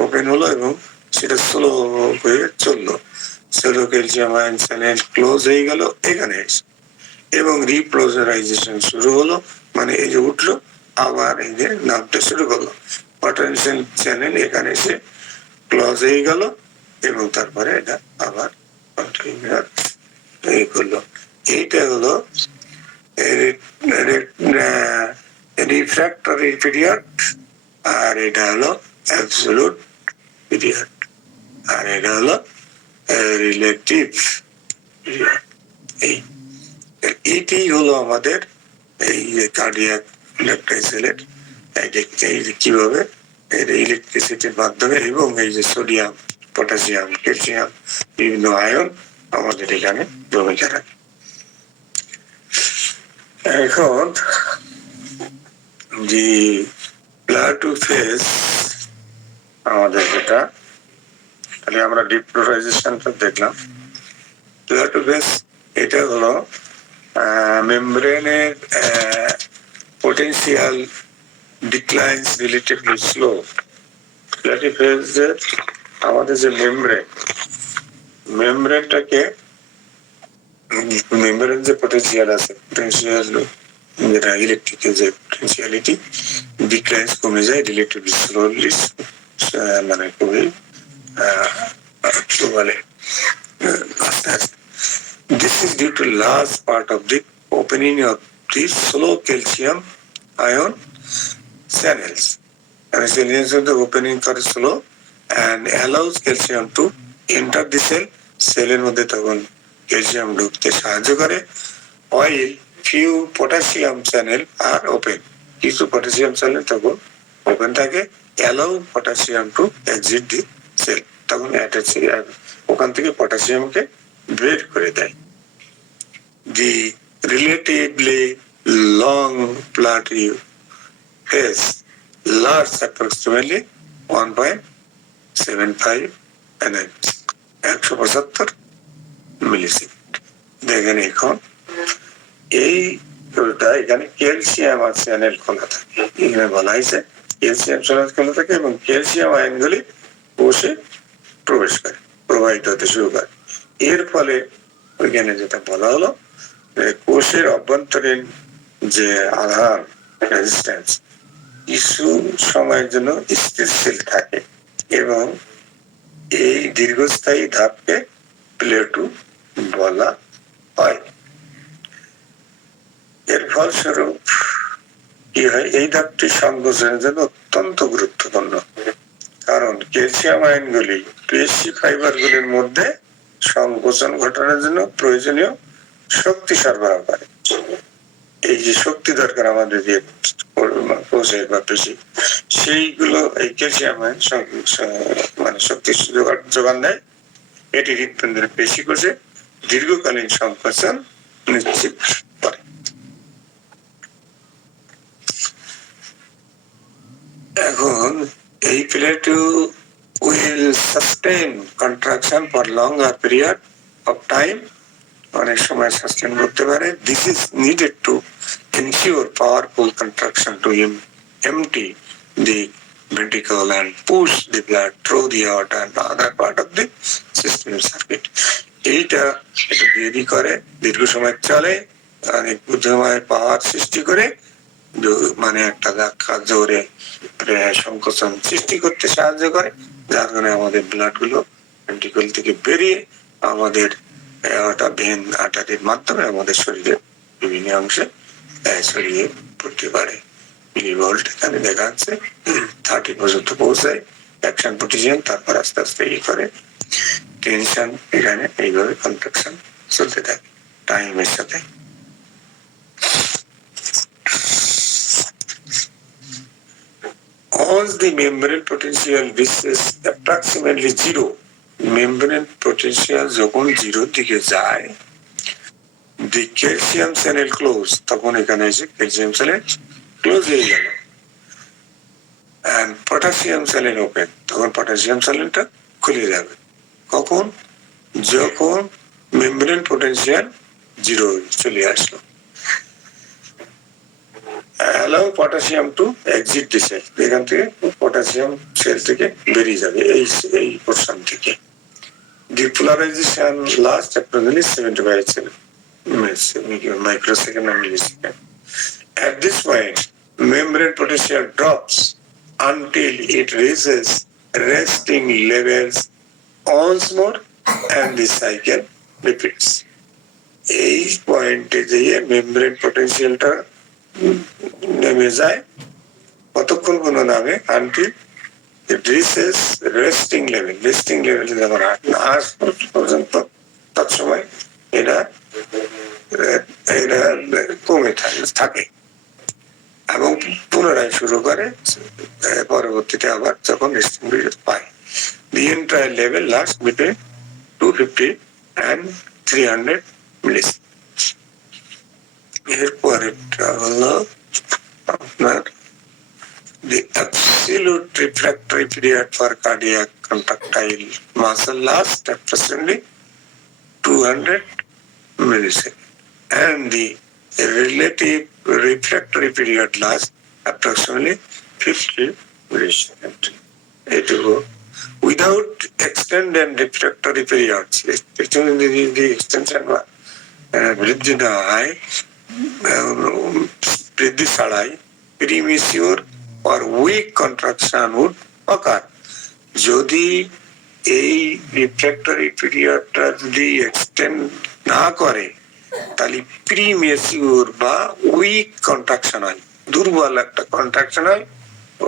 ওপেন হলো এবং সেটা স্লো হয়ে চললো, slow calcium ion channel close হয়ে গেল এখানে এসে, এবং রিপ্লোজারাইজেশন শুরু হলো, মানে এই যে উঠলো আবার এই যে নামটা শুরু করলো, পটেনশিয়াল চ্যানেল এখানে এসে ক্লোজ হয়ে গেল এবং তারপরে এটা আবার এই করলো। এইটা হলো রিফ্র্যাক্টরি পিরিয়ড, আর এটা হলো অ্যাবসলিউট পিরিয়ড, আর এটা হলো রিলেটিভ পিরিয়ড। এইটি হলো আমাদের এই কার্ডিয়াক ইলেকট্রাইসেলের কিভাবে ইলেকট্রিসিটির মাধ্যমে এবং এই যে সোডিয়াম পটাশিয়াম ক্যালসিয়াম বিভিন্ন আয়ন আমাদের এখানে ভূমিকা রাখে। এখন যে প্লাটো ফেজ আমাদের যেটা, তাহলে আমরা ডিপ্লোরাইজেশনটা দেখলাম। প্লাটো ফেজ এটা হলো মেমব্রেনের potential declines relatively slow। Plato ফেজে আমাদের যে মেমব্রেনটাকে মেমব্রেন যে পোটেনশিয়াল আছে, পোটেনশিয়াল যেটা ইলেকট্রিকের যে পোটেনশিয়ালিটি ডিক্লাইন্স কমে যায় রিলেটিভলি স্লোলি, মানে খুবই বলে আস্তে আস্তে। This is due to large part of the opening of the slow calcium ion channels, and the opening for slow and allows calcium to enter the cell, সেলের মধ্যে তখন ক্যালসিয়াম ঢুকতে সাহায্য করে, while few potassium channel are open, কিছু potassium channel তখন open থাকে, allow potassium to exit the cell, তখন ওখান থেকে পটাশিয়ামকে বের করে দেয়। The relatively long plateau phase lasts approximately 1.75 nm, 175 millisecond. দেখেন এখন এখানে ক্যালসিয়াম আর চ্যানেল খোলা থাকে, এখানে বলা হয়েছে ক্যালসিয়াম চ্যানেল খোলা থাকে এবং ক্যালসিয়াম আয়নগুলি কোষে প্রবেশ করে, প্রবাহিত হতে শুরু করে। এর ফলে ওইখানে যেটা বলা হলো কোষের অভ্যন্তরীণ যে আধার রেজিস্ট্যান্স কিছু সময়ের জন্য স্থিতিশীল থাকে এবং এই দীর্ঘস্থায়ী ধাপকে প্লেটো বলা হয়। এর ফলস্বরূপ কি হয়, এই ধাপটি সংকোচনের জন্য অত্যন্ত গুরুত্বপূর্ণ, কারণ ক্যালসিয়াম আয়নগুলি পেশি ফাইবার গুলির মধ্যে সংকোচন ঘটানোর জন্য প্রয়োজনীয় শক্তি সরবরাহ করে। এই যে শক্তি দরকার আমাদের যে কোষে বা পেশি, সেইগুলো এই ক্যালসিয়াম আয়ন মানে শক্তি যোগান দেয়। এটি হৃৎপিণ্ডের পেশি কোষে দীর্ঘকালীন সংকোচন নিশ্চিত করে। এখন এই Plato will sustain contraction for longer period of time, অনেক সময় সাস্টেন করতে পারে। This is needed to ensure powerful contraction to empty the ventricle and push the blood through the aorta and other part of the systemic circuit. এইটা একটু দেরি করে, দীর্ঘ সময় চলে, অনেক সময় পাওয়ার সৃষ্টি করে, মানে একটা ধাক্কা জোরে সংকোচন সৃষ্টি করতে সাহায্য করে, যার কারণে আমাদের ব্লাড গুলো ভেন্ট্রিকল থেকে বেরিয়ে আমাদের একটা ভেন আর্টারির মাধ্যমে আমাদের শরীরের বিভিন্ন অংশে ছড়িয়ে পড়তে পারে। মিলিভোল্ট এখানে দেখা যাচ্ছে 30 পর্যন্ত পৌঁছায়, অ্যাকশন পটেনশিয়াল, তারপর আস্তে আস্তে এই করে টেনশন, এখানে এইভাবে কন্ট্রাকশন চলতে থাকে টাইমের সাথে। Once the membrane potential reaches approximately 0, membrane potential যখন 0 দিকে যায়, the calcium channel close, তখন এখানে এসে ক্যালসিয়াম চ্যানেল ক্লোজ হয়ে গেল, and potassium channel open, তখন পটাশিয়াম চ্যানেলটা খুলে যাবে। কখন? যখন মেমব্রেন পোটেনশিয়াল 0 চলে আসলো। allow potassium to exit the cell, এখান থেকে পটাশিয়াম সেল থেকে বেরিয়ে যাবে এই পোরশন থেকে। Depolarization lasts approximately 75 microsecond or millisecond. At this point, membrane potential drops until it reaches resting levels once more and the cycle repeats. এই পয়েন্টে যেয়ে মেমব্রেন পোটেনশিয়ালটা নেমে যায়, কতক্ষণ কোনো নামে until it reaches resting level, resting level যখন আজ পর্যন্ত তৎসময় এটা কমে থাকে এবং পুনরায় শুরু করে পরবর্তীতে আবার যখন রেস্টিং পিরিয়ড পায়। The entire level lasts between 250 and 300 milliseconds. এরপরেরটা হলো আপনার the absolute refractory period for cardiac contractile muscle lasts approximately 200 milliseconds and the relative refractory period lasts approximately 50 milliseconds. এটুকু without extended refractory periods, the extension বৃদ্ধি না হয়, বৃদ্ধি ছাড়াই premature or weak contraction would occur. যদি এই refractory পিরিয়ডটা যদি extend না করে, তাহলে প্রিমেচিউর বা উইক কন্ট্রাকশন হয়, দুর্বল একটা কন্ট্রাকশন হয়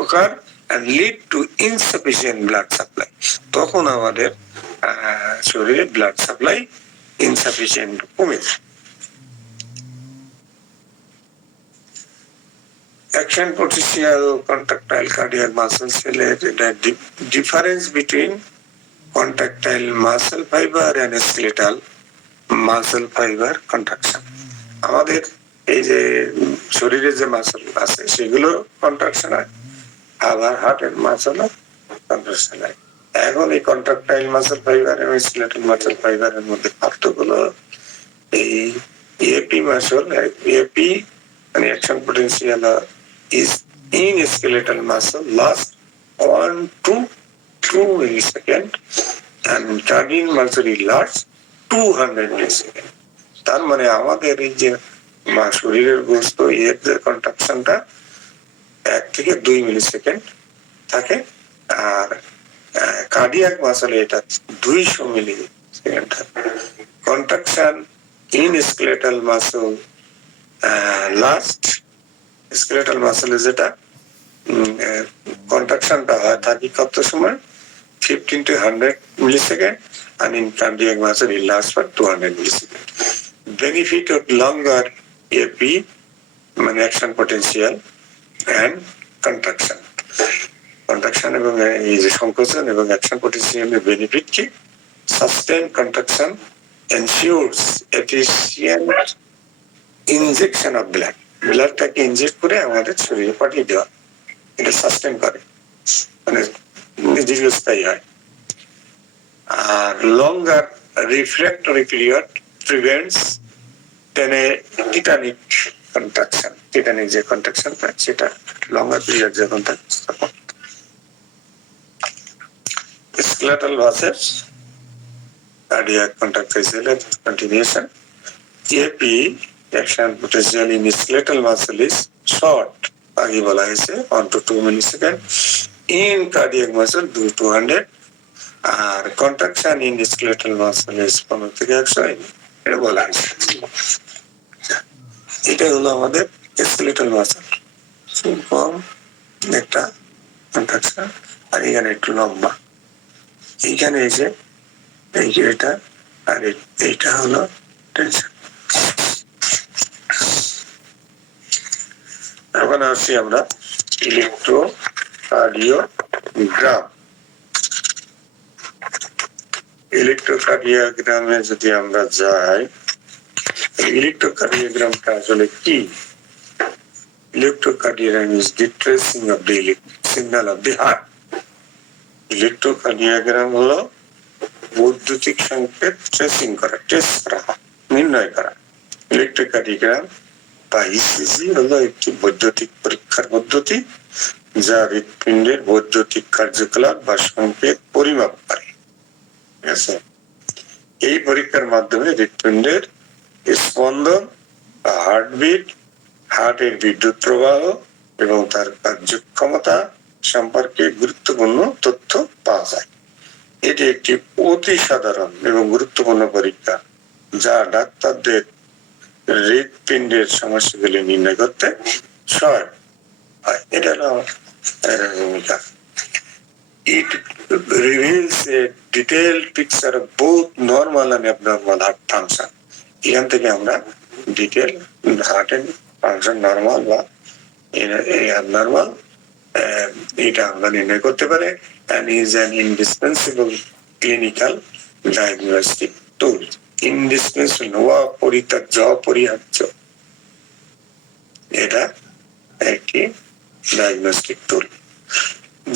ওখার and lead to insufficient blood supply. তখন আমাদের শরীরে ব্লাড সাপ্লাই ইনসাফিসিয়েন্ট কমে যায়। Action potential contractile cardiac muscle cell, the difference between contractile muscle fiber and skeletal muscle fiber contraction. আমাদের এই যে শরীরে যে মাসল আছে সেগুলো কন্ট্রাকশন হয়, আবার হার্টের মাসলও কন্ট্রাকশন হয়। এখন এই কন্ট্রাক্টাইল মাসল ফাইবার এবং স্কেলেটাল মাসল ফাইবারের মধ্যে পার্থক্য হলো এই এপি মাসল, এপি মানে action potential is in skeletal muscle last 1 to 2 milliseconds and cardiac muscle lasts 200 milliseconds. তার মানে আমাদের এই যে শরীরের গোস্ত এর যে কন্ট্রাকশনটা 1 থেকে 2 মিলিসেকেন্ড থাকে, আর কার্ডিয়াক মাসলে এটা 200 মিলিসেকেন্ড থাকে। Contraction in skeletal muscle last, skeletal মাসলে যেটা কন্ট্রাকশনটা হয় থাকে কত সময়, 15 to 100 milliseconds, and in cardiac muscle it lasts for 200 milliseconds. Benefit of longer AP, মানে action potential and contraction. Contraction এবং এই যে সংকোচন এবং action potential এর বেনিফিট কি? Sustained contraction ensures efficient injection of blood. ব্লাডটাকে ইনজেক্ট করে আমাদের শরীরে পাঠিয়ে দেওয়া, এটা সাস্টেন করে, মানে দীর্ঘস্থায়ী হয়। আর লঙ্গার রিফ্র্যাক্টরি পিরিয়ড প্রিভেন্টস টেটানিক কন্ট্রাকশন, টিটানিক যে কন্ট্রাকশনটা সেটা লঙ্গার পিরিয়ড যখন থাকে তখন। skeletal versus cardiac contractile continuation. AP action potential in skeletal muscle is short, আগে বলা হয়েছে 1 to 2 millisecond, in cardiac muscle 2 to 100, R contraction in skeletal muscle is 15 থেকে 100, এটা বলা হয়েছে। এটা হলো আমাদের skeletal muscle, খুব কম একটা contraction, আর এখানে একটু লম্বা, এইখানে এসে এই যে এটা আর এইটা হলো টেনশন। এখন আসছি আমরা ইলেকট্রোকার্ডিওগ্রাম। ইলেকট্রোকার্ডিওগ্রামে যদি আমরা যাই, ইলেকট্রোকার্ডিওগ্রামটা আসলে কি? Electrocardiogram is the tracing of the signal of the heart. Electrocardiogram হলো বৈদ্যুতিক সংকেত ট্রেসিং করা, ট্রেস করা, নির্ণয় করা। ইলেকট্রোকার্ডিওগ্রাম বা ইসিজি হলো একটি বৈদ্যুতিক পরীক্ষার পদ্ধতি যা হৃৎপিণ্ডের বৈদ্যুতিক কার্যকলাপ বা সংকেত পরিমাপ করে। ঠিক আছে, এই পরীক্ষার মাধ্যমে হৃৎপিণ্ডের স্পন্দন বা হার্টবিট, হার্টের বিদ্যুৎ প্রবাহ এবং তার কার্যক্ষমতা সম্পর্কে গুরুত্বপূর্ণ তথ্য পাওয়া যায়। এটি একটি অতি সাধারণ এবং গুরুত্বপূর্ণ পরীক্ষা যা ডাক্তারদের হৃৎপিণ্ডের সমস্যাগুলি নির্ণয় করতে সহায়ক হয়। এটা হলো ভূমিকা। It reveals a detailed picture of both normal and abnormal heart function. এখান থেকে আমরা ডিটেল হার্টের ফাংশন নরমাল বা abnormal এটা আমরা নির্ণয় করতে পারে, and is an indispensable clinical diagnostic tool. Indispensable, অপরিহার্য, অপরিহার্য, এটা একটি diagnostic tool.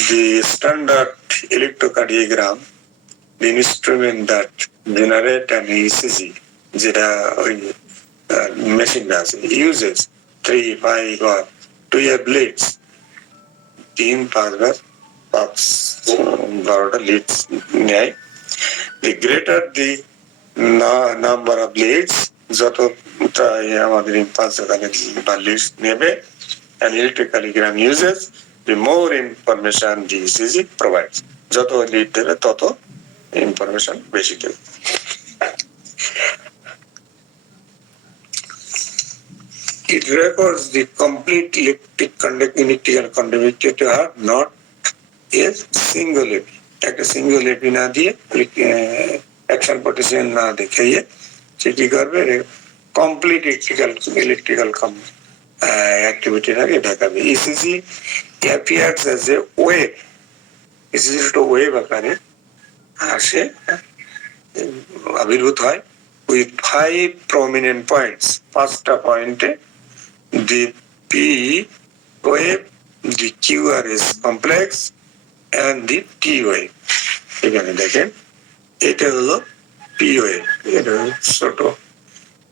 The standard electrocardiogram, the instrument that generate an ECG, যেটা ওই মেশিন আছে, uses 3, 5 or 2 blades, 3, 5 bar 12টা Leeds নেয়। The greater the number of leads, যতটা আমাদের ইম্পালস বা লিডস নেবে, an electrocardiogram uses, the more information the ECG provides. যত lead দেবে তত ইনফরমেশন বেশি দেবে। It records the complete electrical conductivity to heart, not a single AP. একটা সিঙ্গেল এপি না দিয়ে, অ্যাকশন পটেনশিয়াল না দেখাইয়ে সে কি করবে, কমপ্লিট ইলেকট্রিক্যাল অ্যাক্টিভিটিটাকে দেখাবে। ECG appears as a wave, ECG একটা ওয়েভ আকারে আসে, আবির্ভূত হয়, with 5 prominent points, 5টা পয়েন্টে, the P wave, the QRS complex and the T wave. এখানে দেখেন এটা হলো P wave, এটা ছোট,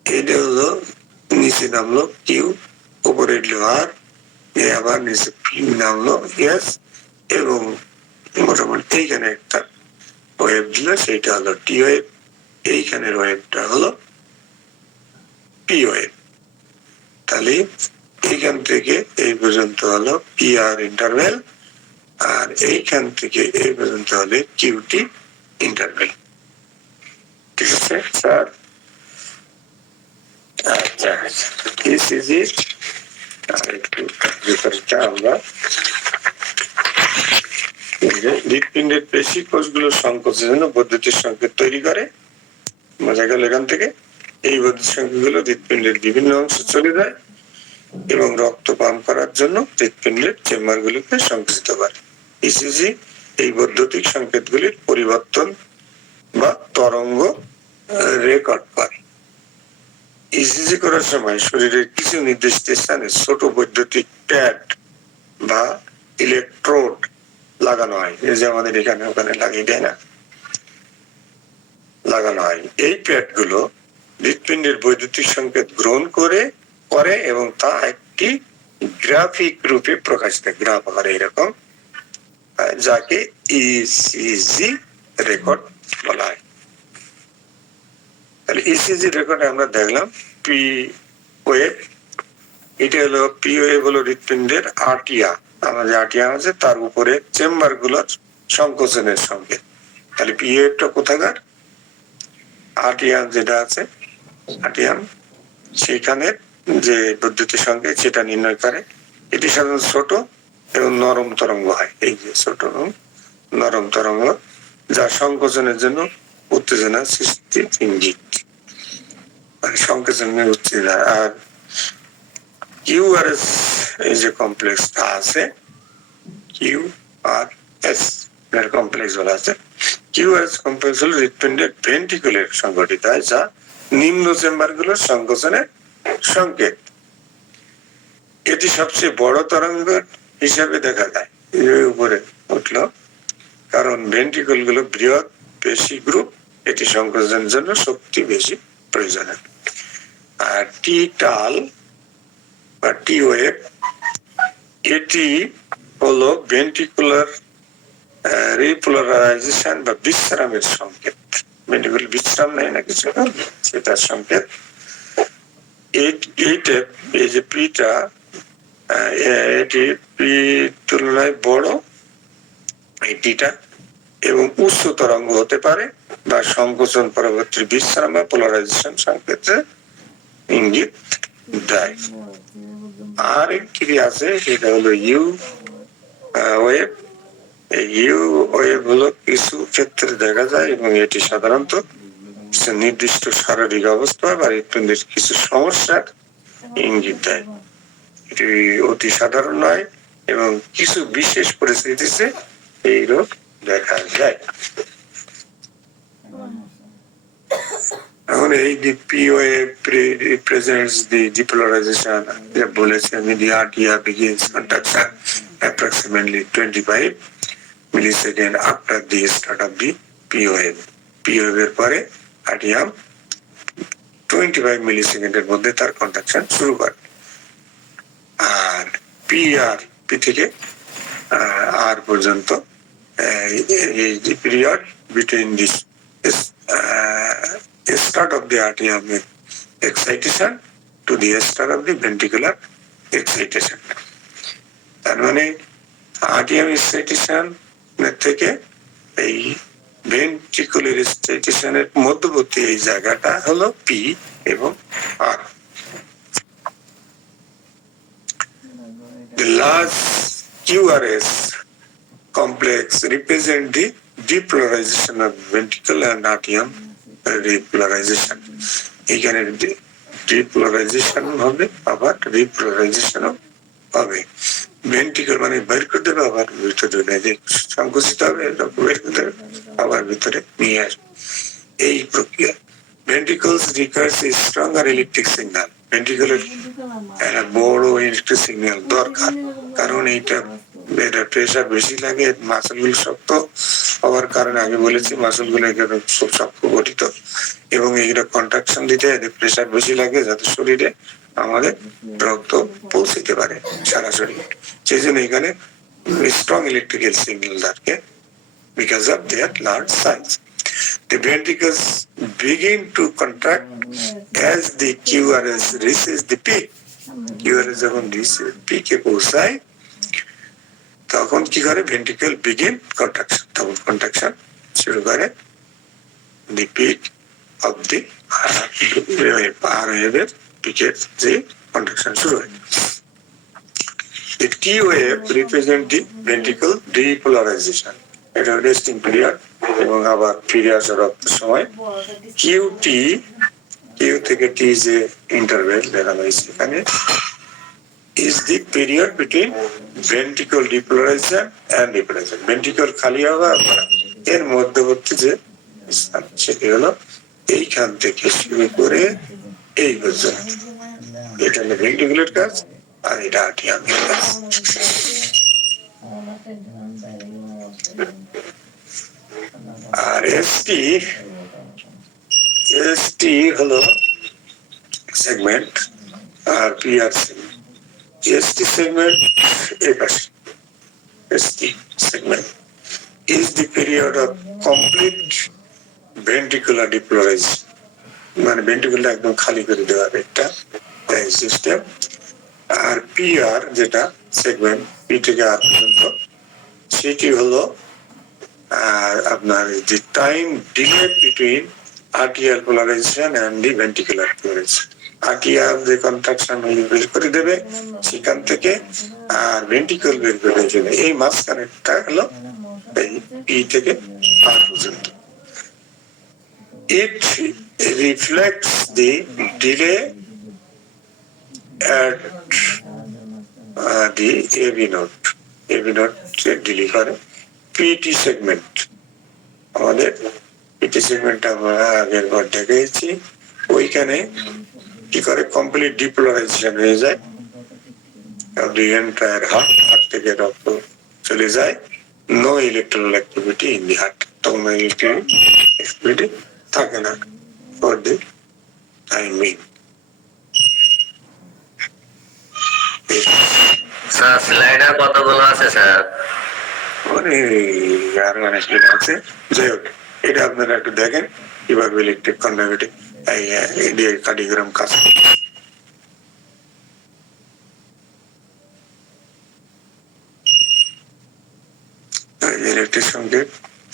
এটা হলো নিচে নামলো Q, উপরে আর আবার নিচে নামলো S, এবং মোটামুটি এইখানে একটা ওয়েভ দিল, সেটা হলো T ওয়েভ, এইখানের ওয়েভটা হলো P ওয়েভ। তাহলে এইখান থেকে এই পর্যন্ত হলো PR ইন্টারভেল, আর এইখান থেকে এই পর্যন্ত হলে কিউটি ইন্টারভেল। ঠিক আছে স্যার? আচ্ছা, ইসিজি আর একটু কার্যকারিতা আমরা হৃৎপিণ্ডের পেশি কোষগুলোর সংকোচনের জন্য বৈদ্যুতিক সংকেত তৈরি করে। বোঝা গেল এখান থেকে? এই বৈদ্যুতিক সংকেতগুলো হৃৎপিণ্ডের বিভিন্ন অংশে চলে যায় এবং রক্ত পাম্প করার জন্য হৃৎপিণ্ডের চেম্বার গুলিকে সংকুচিত করে। ইসিজি এই বৈদ্যুতিক সংকেতগুলির পরিবর্তন বা তরঙ্গ রেকর্ড করে। ইসিজি করার সময় শরীরের কিছু নির্দিষ্ট স্থানে ছোট বৈদ্যুতিক প্যাড বা ইলেকট্রোড লাগানো হয়, এই যে আমাদের এখানে ওখানে লাগিয়ে দেয় না, লাগানো হয়। এই প্যাড গুলো হৃৎপিণ্ডের বৈদ্যুতিক সংকেত গ্রহণ করে করে এবং তা একটি গ্রাফিক রূপে প্রকাশ পায়, গ্রাফ আকারে এরকম, যাকে ইসিজি রেকর্ড বলা হয়। তাহলে ইসিজি রেকর্ডে আমরা দেখলাম পি ওয়েভ, এটা হলো পি ওয়েভ হলো হৃৎপিণ্ডের আটিয়া, আমাদের আটিয়া আছে তার উপরে চেম্বার গুলোর সংকোচনের সংকেত। তাহলে পি ওয়েভটা কোথাকার? আটিয়াম যেটা আছে, আটিয়াম সেখানে যে বৈদ্যুতিক সংকেত সেটা নির্ণয় করে। এটি সাধারণত ছোট এবং নরম তরঙ্গ হয়, এই যে ছোট এবং নরম তরঙ্গ, যা সংকোচনের জন্য উত্তেজনা সৃষ্টি ইঙ্গিত, মানে সংকোচনের উত্তেজনা। আর কিউআরএস এই যে কমপ্লেক্সটা আছে, কিউআরএস এর কমপ্লেক্স বলা আছে, কিউআরএস কমপ্লেক্স হলো হৃৎপিণ্ডের ভেন্ট্রিকুলে সংঘটিত হয়, যা নিম্ন চেম্বার গুলোর সংকোচনের সংকেত। এটি সবচেয়ে বড় তরঙ্গ হিসাবে দেখা যায়, উপরে উঠলো, কারণ ভেন্ট্রিকল গুলো বৃহৎ পেশি গ্রুপ, এটি সংকোচনের জন্য শক্তি বেশি প্রয়োজন। আর টি টাল বা টি ওয়েভ, এটি হলো ভেন্ট্রিকুলার রিপোলারাইজেশন বা বিশ্রামের সংকেত। ভেন্ট্রিকুল বিশ্রাম নেয় না কিছু, সেটার সংকেত। এই যে পিটা, এটি পি তুলনায় বড় এটিটা, এবং উচ্চ তরঙ্গ হতে পারে বা সংকোচন পরবর্তী বিশ্রাম বা পোলারাইজেশন সংকেতের ইঙ্গিত দেয়। আর একটি আছে সেটা হলো ইউ ওয়েভ। ইউ ওয়েভ হলো কিছু ক্ষেত্রে দেখা যায় এবং এটি সাধারণত নির্দিষ্ট শারীরিক অবস্থা বা হৃৎপিণ্ডের কিছু সমস্যার ইঙ্গিত দেয়। এটি অতি সাধারণ নয় এবং কিছু বিশেষ পরিস্থিতিতে এই রোগ দেখা যায়। এখন এই POA represents the depolarization, বলেছে আমি, the RTA begins conduction approximately 25 millisecond after the start of the POA. POA এর পরে RTA 25 মিলিসেকেন্ডের মধ্যে তার কন্ডাকশন শুরু করে। আর PR পি থেকে আর পর্যন্ত এই period between this start of the RTM excitation to the start of the ventricular excitation. তার মানে RTM excitation থেকে এই ventricular excitation এর মধ্যবর্তী এই জায়গাটা হলো P এবং R. The large QRS complex represent the depolarization of ventricle and RTM repolarization. এখানে ডিপোলারাইজেশন হবে, আবার রিপোলারাইজেশন হবে। ভেন্ট্রিকল মানে বের করে দেবে, আবার ভিতরে সংকুচিত হবে, বের করে দেবে, আবার ভিতরে নিয়ে আসবে, এই প্রক্রিয়া। Ventricles requires a stronger electric signal. ভেন্ট্রিকলের একটা বড় ইলেকট্রিক সিগন্যাল দরকার, কারণ এইটা এটা প্রেশার বেশি লাগে, মাসল গুলো শক্ত হওয়ার কারণে, আমি বলেছি মাসল গুলো খুব শক্ত গঠিত এবং এইটা কন্ট্রাকশন দিতে প্রেশার বেশি লাগে, যাতে শরীরে আমাদের রক্ত পৌঁছতে পারে সরাসরি। সেই জন্য এখানে স্ট্রং ইলেকট্রিক্যাল সিগন্যাল থাকে because of their large size. The ventricles begin to contract as the QRS reaches the peak. QRS যখন পিকে পৌঁছায় তখন কি করে, ভেন্ট্রিকল বিগিন কন্ট্রাকশন, তখন কন্ট্রাকশন শুরু করে দি পিক অফ দি আর ওয়েভের পিকের যে কন্ট্রাকশন শুরু হয়। The T wave represent the ventricle depolarization. এটা রেস্টিং পিরিয়ড এবং আবার ফিরে আসার সময়। QT, কিউ থেকে টি যে ইন্টারভেল দেখানো হয়েছে এখানে, is the period between ventricle depolarization and repolarization. ventricle খালি হওয়া এর মধ্যবর্তী যে স্থান, সেটি হলো এইখান থেকে শুরু করে এই পর্যন্ত। এটা হলো ভেন্ট্রিকুলের কাজ আর এটা আর্টিয়ামের কাজ। আর এসটি হলো সেগমেন্ট, আর পিআর সেগমেন্ট। এসটি সেগমেন্ট এই পাশে, ST segment is the period of complete ventricular depolarization, মানে ভেন্ট্রিকুলার একদম খালি করে দেওয়ার একটা সিস্টেম। আর পিআর যেটা সেগমেন্ট পি থেকে আর পর্যন্ত, সেটি হলো আপনার যে time delay between arterial polarization and the ventricular polarization. Arterial যে কন্ট্রাকশন বের করে দেবে সেখান থেকে, আর ভেন্ট্রিকুল বের করে দেবে, এই মাঝখানেরটা হলো এই পি থেকে আর পর্যন্ত। It reflects the delay at the AV node. AV node delay করে পিটি সেগমেন্ট। আমাদের পিটি সেগমেন্ট আমরা আগের বার দেখেছি, ওইখানে কি করে কমপ্লিট ডিপোলারাইজেশন হয়ে যায়, the entire হার্ট থেকে রক্ত চলে যায়, no electrical activity in the heart, তখন ইলেকট্রিক অ্যাক্টিভিটি থাকে না for the time being. Sir slider কতগুলো আছে স্যার? আরো অনেকগুলো আছে, যাই হোক এটা আপনারা একটু দেখেন কিভাবে ইলেকট্রিক কন্ডাক্টিভিটি কার্ডিওগ্রাম কাজ করে। ইলেকট্রিক সংকেত,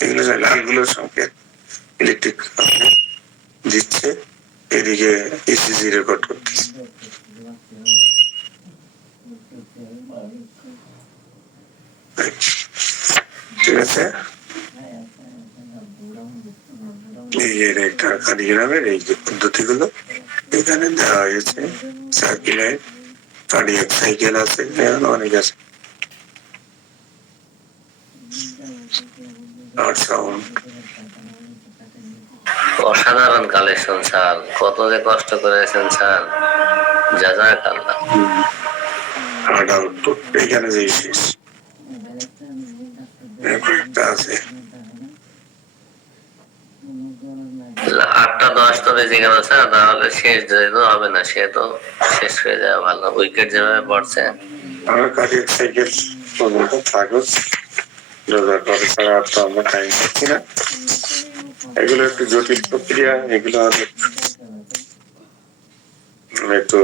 এগুলো লালগুলোর সংকেত ইলেকট্রিক দিচ্ছে, এদিকে ইসিজি রেকর্ড করতেছে। ঠিক আছে, এই যে একটা কার্ডিওগ্রামের এই যে পদ্ধতিগুলো এখানে দেওয়া হয়েছে, সার্কিলাইট কার্ডিয়াক সাইকেল আছে, অনেক আছে, আর সাউন্ড। অসাধারণ কালেকশন স্যার, কত যে কষ্ট করেছেন স্যার, জাযাকাল্লাহ। আর আউটপুট এখানে যে শেষ কয়েকটা আছে। 8টা 10 তো বেজে গেল স্যার, তাহলে শেষ যেহেতু হবে না, সে তো শেষ হয়ে যাওয়া ভালো, উইকেট যেভাবে পড়ছে। আমার কার্ডিয়াক সাইকেল পর্যন্ত থাকুক, পরে ছাড়া তো আমরা টাইম পাচ্ছি না। এগুলো একটু জটিল প্রক্রিয়া, এগুলো একটু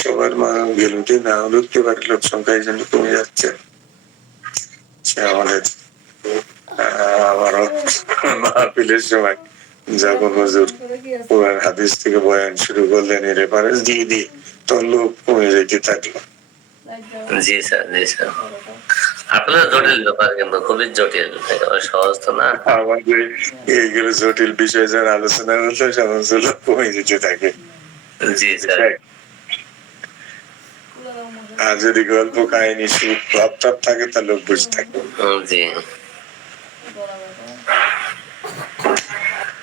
সবার গেলুটি না হলে উঠতে পারে, লোক সংখ্যা এই জন্য কমে যাচ্ছে। সে আমাদের আমারও মাহফিলের সময় যখন হুজুর কোরআন হাদিস থেকে বয়ান শুরু করলেন, রেফারেন্স দিয়ে দিয়ে তোর লোক কমে যেতে থাকলো। জি স্যার, জি স্যার, আপনার জটিল ব্যাপার কিন্তু খুবই জটিল, সহজ তো না। আমাদের এইগুলো জটিল বিষয় যারা আলোচনা করলে সমস্ত লোক কমে যেতে থাকে। জি স্যার। আর যদি গল্প কাহিনী সুখ ভাব টাব থাকে তা লোক বুঝে থাকে। জি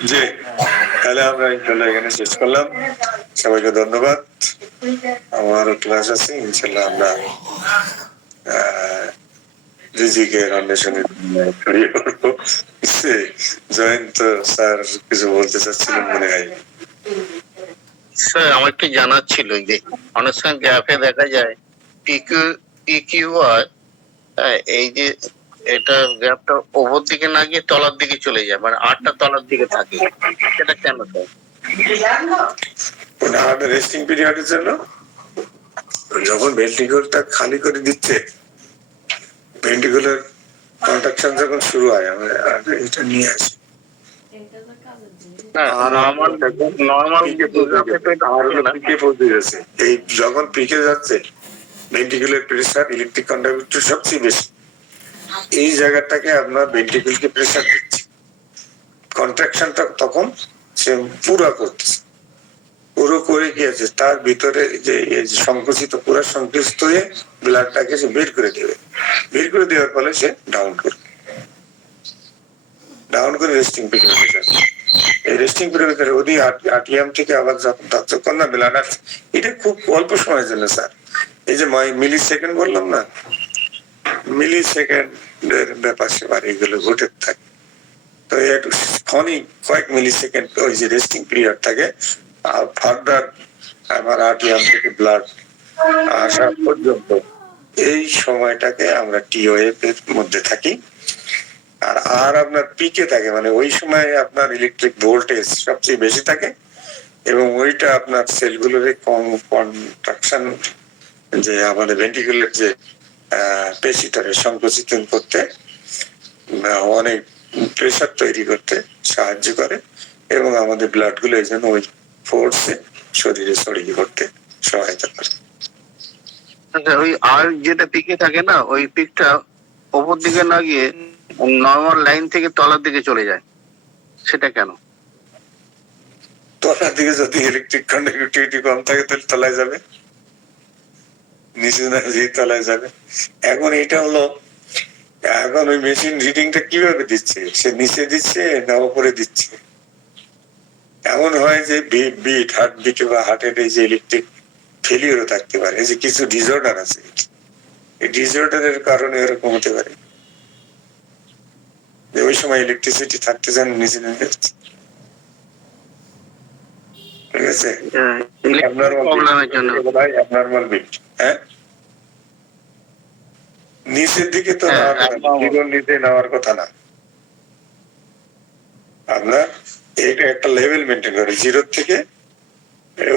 জি, তাহলে আমরা ইনশাল্লাহ এখানে শেষ করলাম। সবাইকে ধন্যবাদ। আমারও ক্লাস আছে, ইনশাল্লাহ আমরা রিজিকে অন্বেষণে ছড়িয়ে পড়বো। জয়ন্ত স্যার কিছু বলতে চাচ্ছিলেন মনে হয়। স্যার আমার একটু জানার ছিল যে অনেক সময় গ্রাফে দেখা যায় পিকিউআর, এই যে এটা গ্রাফটা ওপর দিকে না গিয়ে তলার দিকে চলে যায়, মানে 8টা তলার দিকে থাকে, সেটা কেন স্যার? রেস্টিং পিরিয়ডের জন্য যখন ভেন্ট্রিকুলারটা খালি করে দিচ্ছে, ভেন্ট্রিকুলার কন্ট্রাকশন যখন শুরু হয়, আমরা এটা নিয়ে আসি এই যখন পিকে যাচ্ছে ভেন্ট্রিকুলার প্রেসার, ইলেকট্রিক কন্ডাক্টিভিটি সবচেয়ে বেশি, এই জায়গাটাকে আপনার ভেন্ট্রিকুলকে প্রেসার দিচ্ছে, কন্ট্রাকশনটা তখন সে পুরো করতেছে, পুরো করে কি আছে তার ভিতরে যে সংকুচিত, পুরো সংকুচিত হয়ে ব্লাডটাকে সে বের করে দেবে, বের করে দেওয়ার ফলে সে ডাউন করবে, ডাউন করে রেস্টিং পিরিয়ডে যাবে। এই রেস্টিং পিরিয়ডে ওদি আরটিএম থেকে আবার যতক্ষণ না ব্লাড আসছে, এটা খুব অল্প সময়ের জন্য স্যার। এই যে মিলি সেকেন্ড বললাম না, মিলি সেকেন্ডের ব্যাপার সেবার এগুলো ঘটে থাকে, তো ক্ষণিক কয়েক মিলি সেকেন্ড ওই যে রেস্টিং পিরিয়ড থাকে, আর ফার্দার আমার আর্টিয়াম থেকে ব্লাড আসা পর্যন্ত এই সময়টাকে আমরা টিওএফ এর মধ্যে থাকি। আর আর আপনার পিকে থাকে, মানে ওই সময় আপনার ইলেকট্রিক ভোল্টেজ সবচেয়ে বেশি থাকে এবং ওইটা আপনার সেলগুলোর কন্ট্রাকশন, যে আমাদের ভেন্টিকুলার যে পেশিটাকে সংকুচিত করতে অনেক প্রেসার তৈরি করতে সাহায্য করে এবং আমাদের ব্লাড গুলো এই জন্য ওই ফোর্সে শরীরে ছড়িয়ে পড়তে সহায়তা করে। আচ্ছা, ওই আর যেটা পিকে থাকে না, ওই পিকটা ওপর দিকে না গিয়ে নর্মাল লাইন থেকে তলার দিকে চলে যায়, সেটা কেন? তলার দিকে যদি ইলেকট্রিক কন্ডাক্টিভিটি কম থাকে তাহলে তলায় যাবে, নিচে না যেয়ে তলায় যাবে। এখন এটা হলো, এখন ওই মেশিন রিডিংটা কিভাবে দিচ্ছে, সে নিচে দিচ্ছে না উপরে দিচ্ছে। এমন হয় যে বিট হার্ট বিট বা হার্টের এই যে ইলেকট্রিক ফেলিওরও থাকতে পারে, যে কিছু ডিসঅর্ডার আছে, এই ডিসঅর্ডারের কারণে এরকম হতে পারে যে ওই সময় ইলেকট্রিসিটি থাকতে চান নিচে নেমে যাচ্ছে। ঠিক আছে, প্রবলেমের জন্য অ্যাবনর্মাল বিট। হ্যাঁ, নিচের দিকে তো জীবন নিতে নেওয়ার কথা না। আপনার এটা একটা লেভেল মেনটেন করে, জিরো থেকে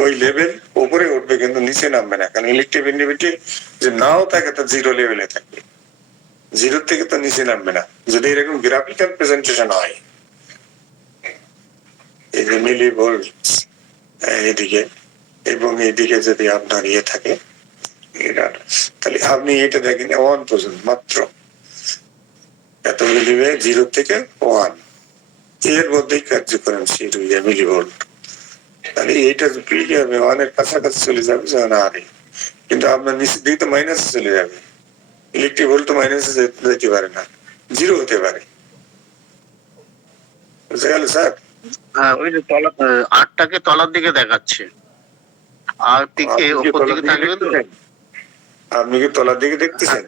ওই লেভেল উপরে উঠবে কিন্তু নিচে নামবে না, কারণ ইলেকট্রিক ইন্ডিভিটি যে নাও থাকে তা জিরো লেভেলে থাকবে, জিরো থেকে তো নিচে নামবে না। যদি এরকম গ্রাফিক্যাল প্রেজেন্টেশন হয়, এই যে মিলি ভোল্ট এদিকে এবং এইদিকে যদি আপনার ইয়ে থাকে, তাহলে আপনি এটা দেখেন 1 পর্যন্ত মাত্র, এত মিলিবে 0 থেকে 1 এর মধ্যেই কার্যক্রম শুরু হয়ে মিলি ভোল্ট। তাহলে এইটা কি হবে, 1 এর কাছাকাছি চলে যাবে যখন আরে, কিন্তু আপনার নিচের দিকে তো মাইনাসে চলে যাবে। ইলেকট্রিক ভোল্ট তো মাইনাসে যেতে পারে না, জিরো হতে পারে। বুঝতে গেল স্যার? হ্যাঁ, ওই যে তলা আটটাকে তলার দিকে দেখাচ্ছে, আর পিকে উপর দিকে থাকবে তো। আপনি কি তলার দিকে দেখতেছেন?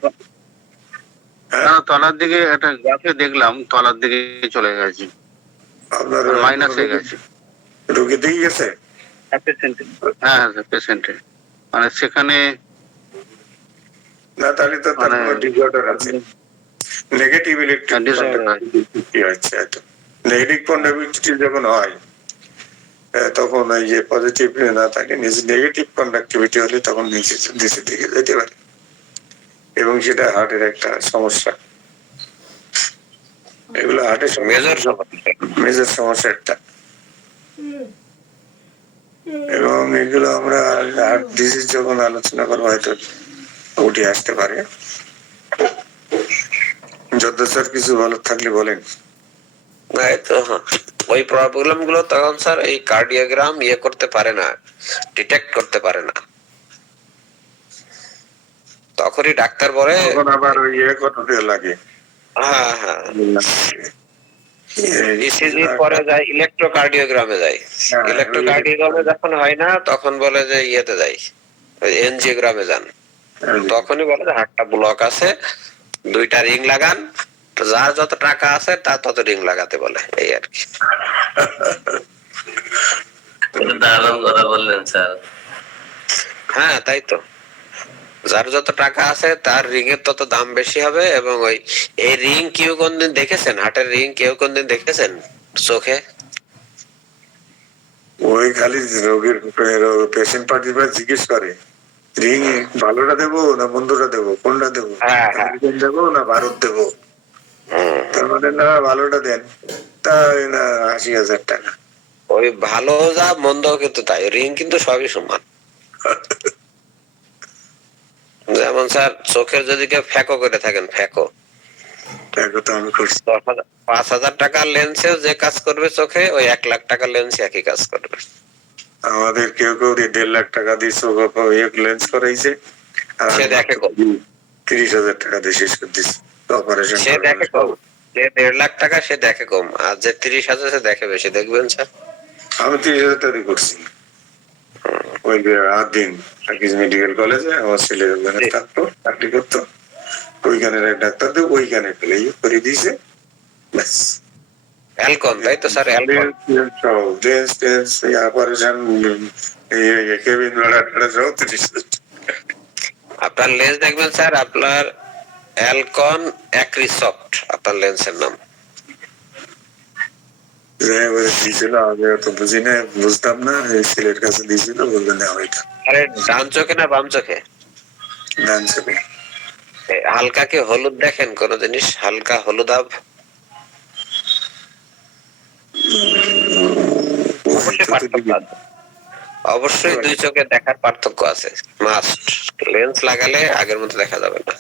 না, তলার দিকে একটা গ্রাফে দেখলাম তলার দিকে চলে গেছে, আপনার মাইনাস হয়ে গেছে। রোগী দিকে গেছে? হ্যাঁ, পেশেন্টে মানে সেখানে না, তাহলে তো তার মানে কোনো ডিসঅর্ডার আছে, নেগেটিভ ইলেকট্রিক কন্ডাক্টিভিটি আছে। এত নেগেটিভ কন্ডাক্টিভিটি যখন হয় তখন ওই যে পজিটিভ না থাকে, নেগেটিভ কন্ডাক্টিভিটি হলে তখন নিচের দিকে যেতে পারে এবং সেটা হার্টের একটা সমস্যা। এগুলো হার্টের মেজর সমস্যা একটা, এবং এগুলো আমরা হার্ট ডিজিজ যখন আলোচনা করবো হয়তো উঠে আসতে পারে। যত স্যার কিছু বলার থাকলে বলেন। ওই প্রবলেম গুলো তখন স্যার এই কার্ডিওগ্রাম ইয়ে করতে পারে না, ডিটেক্ট করতে পারে না, তখনই ডাক্তার বলে, তখন আবার ওই ইয়ে করতে লাগে। হ্যাঁ হ্যাঁ, ইসিজি পরে যায় ইলেকট্রোকার্ডিওগ্রামে যায়, ইলেকট্রোকার্ডিওগ্রামে যখন হয় না তখন বলে যে ইয়েতে যাই, এনজিওগ্রামে যান, তখনই বলে যে হার্টটা ব্লক আছে, 2টা রিং লাগান, যার যত টাকা আছে তার তত রিং লাগাতে বলে, এই আর কি। দারুণ কথা বললেন স্যার। হ্যাঁ, তাই তো, যার যত টাকা আছে তার রিং এর তত দাম বেশি হবে। এবং ওই এই রিং কেউ কোনদিন দেখেছেন, হার্টের রিং কেউ কোনদিন দেখেছেন চোখে? ওই খালি রোগীর পেশেন্ট পার্টি জিজ্ঞেস করে রিং ভালোটা দেবো না মন্দটা দেবো, কোনটা দেবো, দেবো না ভারত দেবো, তার মানে না ভালোটা দেন, তাই না 80,000 টাকা। ওই ভালো যা মন্দ কিন্তু তাই, রিং কিন্তু সবই সমান। যেমন স্যার চোখের যদি কেউ ফ্যাকো করে থাকেন, ফ্যাকো, 5,000 টাকার লেন্সেও যে কাজ করবে চোখে, ওই 1 লাখ টাকার লেন্সে একই কাজ করবে। আমাদের কেউ কেউ 1.5 লাখ টাকা দিয়ে চোখ লেন্স করাইছে, সে দেখে 30,000 টাকা দিয়ে শেষ করে দিচ্ছে অপারেশন। সে দেখে কম, যে 1.5 লাখ টাকা সে দেখে কম, আর যে 30,000 সে দেখে বেশি। দেখবেন স্যার, আমি 30,000 টাকা করছি ওই দিন মেডিকেল কলেজে, আমার ছেলে ওখানে থাকতো, চাকরি করতো, ওইখানের এক ডাক্তার তো ওইখানে ফেলে করে দিয়েছে, ব্যাস। অ্যালকন, তাই তো স্যার, অ্যালকন অপারেশন কেবিন ভাড়া টাড়া সব 30,000 আপনার লেন্স দেখবেন স্যার, আপনার অ্যালকন অ্যাক্রিসফট আপনার লেন্সের নাম। দিয়েছিল, আগে অত বুঝি না, বুঝতাম না, এই ছেলের কাছে দিয়েছিল, বলবে না ওইটা আরে ডান চোখে না বাম চোখে? ডান চোখে। হালকা কি হলুদ দেখেন কোন জিনিস, হালকা হলুদাভ? অবশ্যই পার্থক্য আছে, অবশ্যই দুই চোখে দেখার পার্থক্য আছে, মাস্ট। লেন্স লাগালে আগের মতো দেখা যাবে না।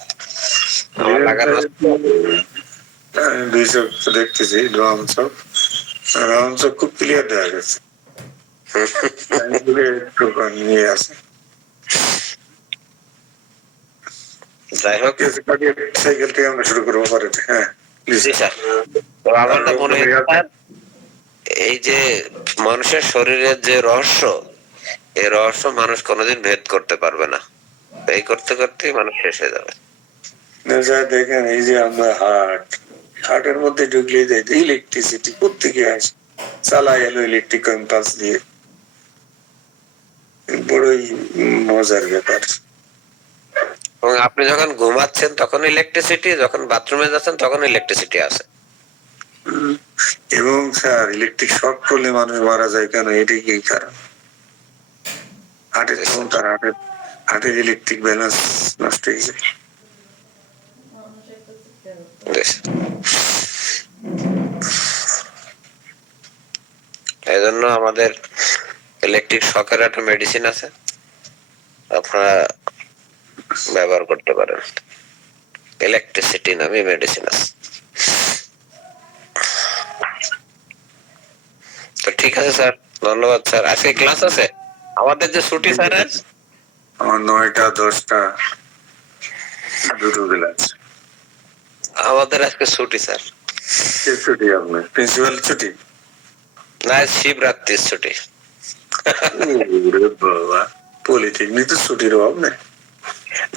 আমার লাগানো আছে। আমি 2 চোখ তো দেখতেছি, রাম চোখ খুব ক্লিয়ার দেখা গেছে। একটু নিয়ে আছে। যাই হোক, সাইকেল থেকে আমরা শুরু করবো পরে। হ্যাঁ জি স্যার। তো আমার না মনে হয় স্যার, এই যে মানুষের শরীরের যে রহস্য, এই রহস্য মানুষ কোনোদিন ভেদ করতে পারবে না। এই করতে করতেই মানুষ শেষ হয়ে যাবে। দেখেন, এই যে আমরা হার্টের মধ্যে ঢুকলে যাই, ইলেকট্রিসিটি কোথেকে আসে, চালাই এলো ইলেকট্রিক কম্পাস দিয়ে, বড়ই মজার ব্যাপার। এবং আপনি যখন ঘুমাচ্ছেন তখন ইলেকট্রিসিটি, যখন বাথরুমে যাচ্ছেন তখন ইলেকট্রিসিটি আছে। এবং স্যার, ইলেকট্রিক শক করলে মানুষ মারা যায় কেন, এটাই কি কারণ? হার্টের ইলেকট্রিক ব্যালেন্স নষ্ট হয়ে যায়। এই জন্য আমাদের ইলেকট্রিক শকের একটা মেডিসিন আছে, আপনারা ব্যবহার করতে পারেন। ইলেকট্রিসিটি নামে মেডিসিন আছে। তো ঠিক আছে স্যার, ধন্যবাদ স্যার। আজকে ক্লাস আছে আমাদের, যে ছুটি স্যার, আমার 9টা 10টা দুটো ক্লাস। আমাদের আজকে ছুটি স্যার। ছুটি? আপনার প্রিন্সিপাল ছুটি না, শিবরাত্রির ছুটি। বাবা, পলিটেকনিক তো ছুটির অভাব নেই।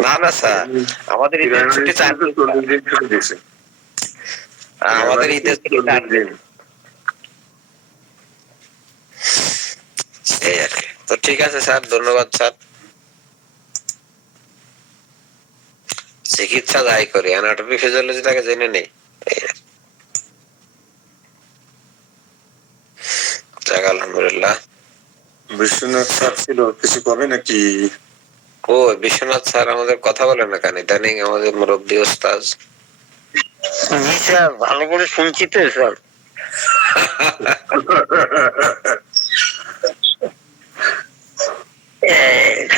না না স্যার, আমাদের ঈদের ছুটি 4 দিন। 40 দিন ছুটি দিয়েছে আমাদের ঈদের ছুটি 4 দিন। এই আর কি। তো ঠিক আছে স্যার, ধন্যবাদ স্যার। চিকিৎসা যাই করি, অ্যানাটমি ফিজিওলজি তাকে জেনে নেই। যাক, আলহামদুলিল্লাহ। বিশ্বনাথ স্যার ছিল, কিছু করে নাকি? ও বিশ্বনাথ স্যার আমাদের কথা বলে না কেন ইদানিং, আমাদের মুরব্বী ওস্তাদ। জি স্যার, ভালো করে শুনছি তো স্যার।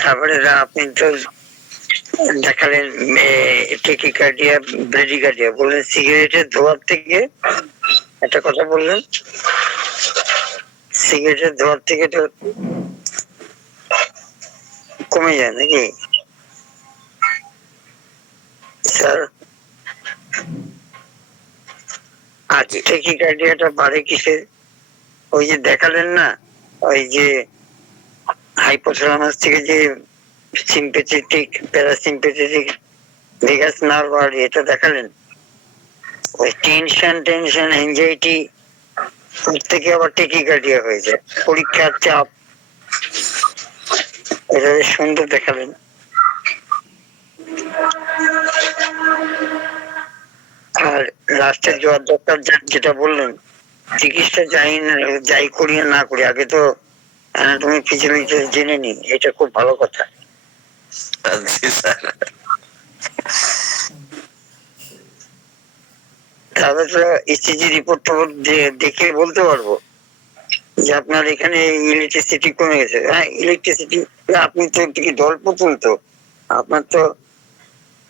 তারপরে আপনি তো দেখালেন টেকিকার্ডিয়া, ব্রেডিকার্ডিয়া, বললেন সিগারেটের ধোঁয়ার থেকে একটা কথা বললেন, সিগারেটের ধোঁয়ার থেকে তো কমে যায় নাকি স্যার? আর টেকিকার্ডিয়াটা বাড়ে কিসে? ওই যে দেখালেন না, ওই যে হাইপোথ্যালামাস থেকে যে সিম্প্যাথেটিক প্যারাসিম্প্যাথেটিক ভেগাস নার্ভ বাড়ে, এটা দেখালেন। ওই টেনশন এনজাইটি থেকে আবার টেকিকার্ডিয়া হয়ে যায়, পরীক্ষার চাপ, এটা সুন্দর দেখালেন। আর লাস্টের জোয়ার দরকার যেটা বললেন, চিকিৎসা যাই করি না করি, আগে তো অ্যানাটমি ফিজিওলজি জেনে নি, এটা খুব ভালো কথা। তাহলে তো ইসিজি রিপোর্ট দেখে বলতে পারবো যে আপনার এখানে ইলেকট্রিসিটি কমে গেছে। হ্যাঁ, ইলেকট্রিসিটি, আপনি তো কি দল পুতুল, তো আপনার তো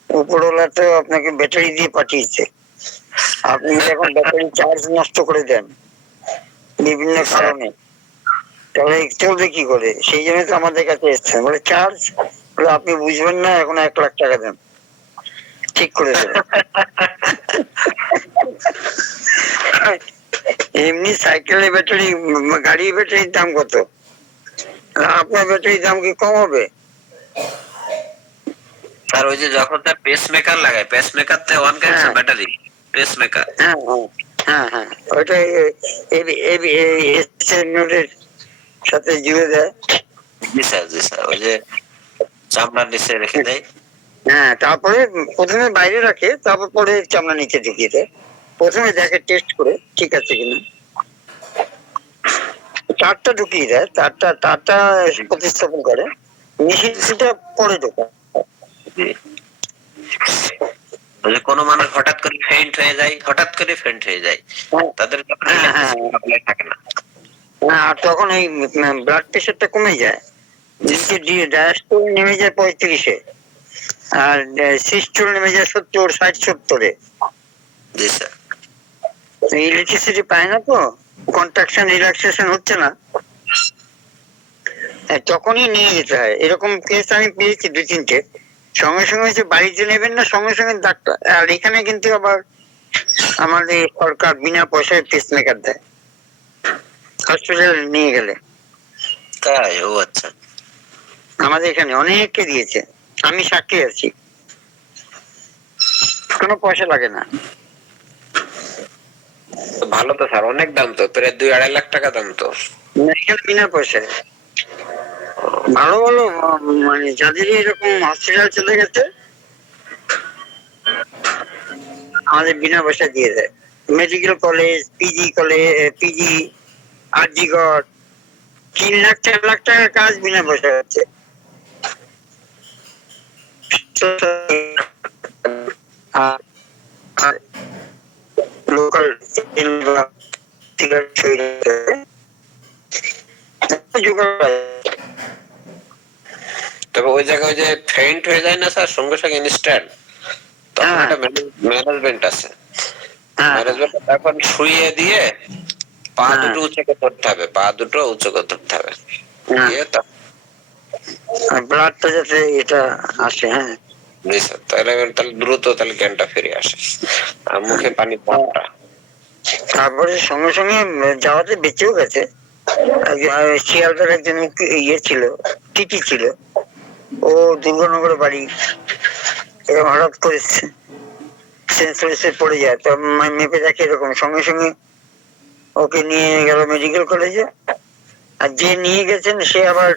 উপরওয়ালা তো আপনাকে ব্যাটারি দিয়ে পাঠিয়েছে, আপনি এখন ব্যাটারি চার্জ নষ্ট করে দেন বিভিন্ন কারণে, তাহলে চলবে কি করে? সেই জন্য তো আমাদের কাছে এসছেন, বলে চার্জ, আপনি বুঝবেন না, এখন 1,00,000 টাকা দেন, ঠিক করে দেবেন। এমনি সাইকেলের ব্যাটারি, গাড়ির ব্যাটারির দাম কত? আপনার ব্যাটারির দাম কি কম হবে? আর ওই যে যখন তার পেস মেকার লাগায়, পেস মেকার তে one kinds battery pace maker. হ্যাঁ হ্যাঁ হ্যাঁ, ওইটা নোটের সাথে জুড়ে দেয়, জি স্যার, জি স্যার, ওই যে চামড়ার নিচে রেখে দেয়। হ্যাঁ, তারপরে প্রথমে বাইরে রাখে, তারপর পরে চামড়া নিচে ঢুকিয়ে দেয়। প্রথমে দেখে টেস্ট করে ঠিক আছে কিনা, তারটা ঢুকিয়ে দেয়, তারটা প্রতিস্থাপন করে, মেশিনটা পরে ঢোকায়। জি। ওই যে কোনো মানুষ হঠাৎ করে ফেইন্ট হয়ে যায়, হঠাৎ করে ফেইন্ট হয়ে যায়, তাদের সাপ্লাই থাকে না। না, আর তখন এই ব্লাড প্রেশারটা কমে যায়, নিচে ডায়াস্টোল নেমে যায় 35-এ, আর সিস্টোল নেমে যায় 70, 60, 70-এ। জি স্যার। ইলেকট্রিসিটি পায় না তো, কন্ট্রাকশন রিল্যাক্সেশন হচ্ছে না, তখনই নিয়ে যেতে হয়। এরকম কেস আমি পেয়েছি 2-3টে। সঙ্গে সঙ্গে হচ্ছে বাড়িতে নেবেন না, সঙ্গে সঙ্গে ডাক্তার। আর এখানে কিন্তু আবার আমাদের সরকার বিনা পয়সায় পেসমেকার দেয় হসপিটালে নিয়ে গেলে। তাই? ও আচ্ছা। আমাদের এখানে অনেককে দিয়েছে, আমি সাক্ষী আছি, কোনো পয়সা লাগে না। ভালো তো স্যার, অনেক দাম তো, প্রায় 2-2.5 লাখ টাকা দাম তো। এখানে বিনা পয়সায় ভালো ভালো মানে যাদের এরকম হসপিটাল চলে গেছে আমাদের বিনা পয়সা দিয়ে দেয়। Medical college, PG, আরজিগড়, 3 lakh 4 lakh টাকার কাজ বিনা পয়সা হচ্ছে। লোকাল তবে ওই জায়গায় ওই যে ফেইন্ট হয়ে যায় না স্যার সঙ্গে সঙ্গে ইনস্ট্যান্ট, তখন একটা ম্যানেজমেন্ট আছে। ম্যানেজমেন্ট এখন শুইয়ে দিয়ে পা দুটো উঁচু করে ধরতে হবে, পা দুটো উঁচু করে ধরতে হবে, ব্লাডটা যাতে এটা আসে। হ্যাঁ, জি স্যার, তাহলে দ্রুত তাহলে জ্ঞানটা ফিরে আসে, আর মুখে পানি পড়া। তারপরে সঙ্গে সঙ্গে যাওয়াতে বেঁচেও গেছে। শিয়ালদার একজন ইয়ে ছিল, টিটি ছিল, ও দুর্গানগরে বাড়ি, এরকম হঠাৎ করে সেন্সলেসে পড়ে যায়, তো মেপে দেখে এরকম, সঙ্গে সঙ্গে ওকে নিয়ে গেল মেডিকেল কলেজে। আর যে নিয়ে গেছেন সে আবার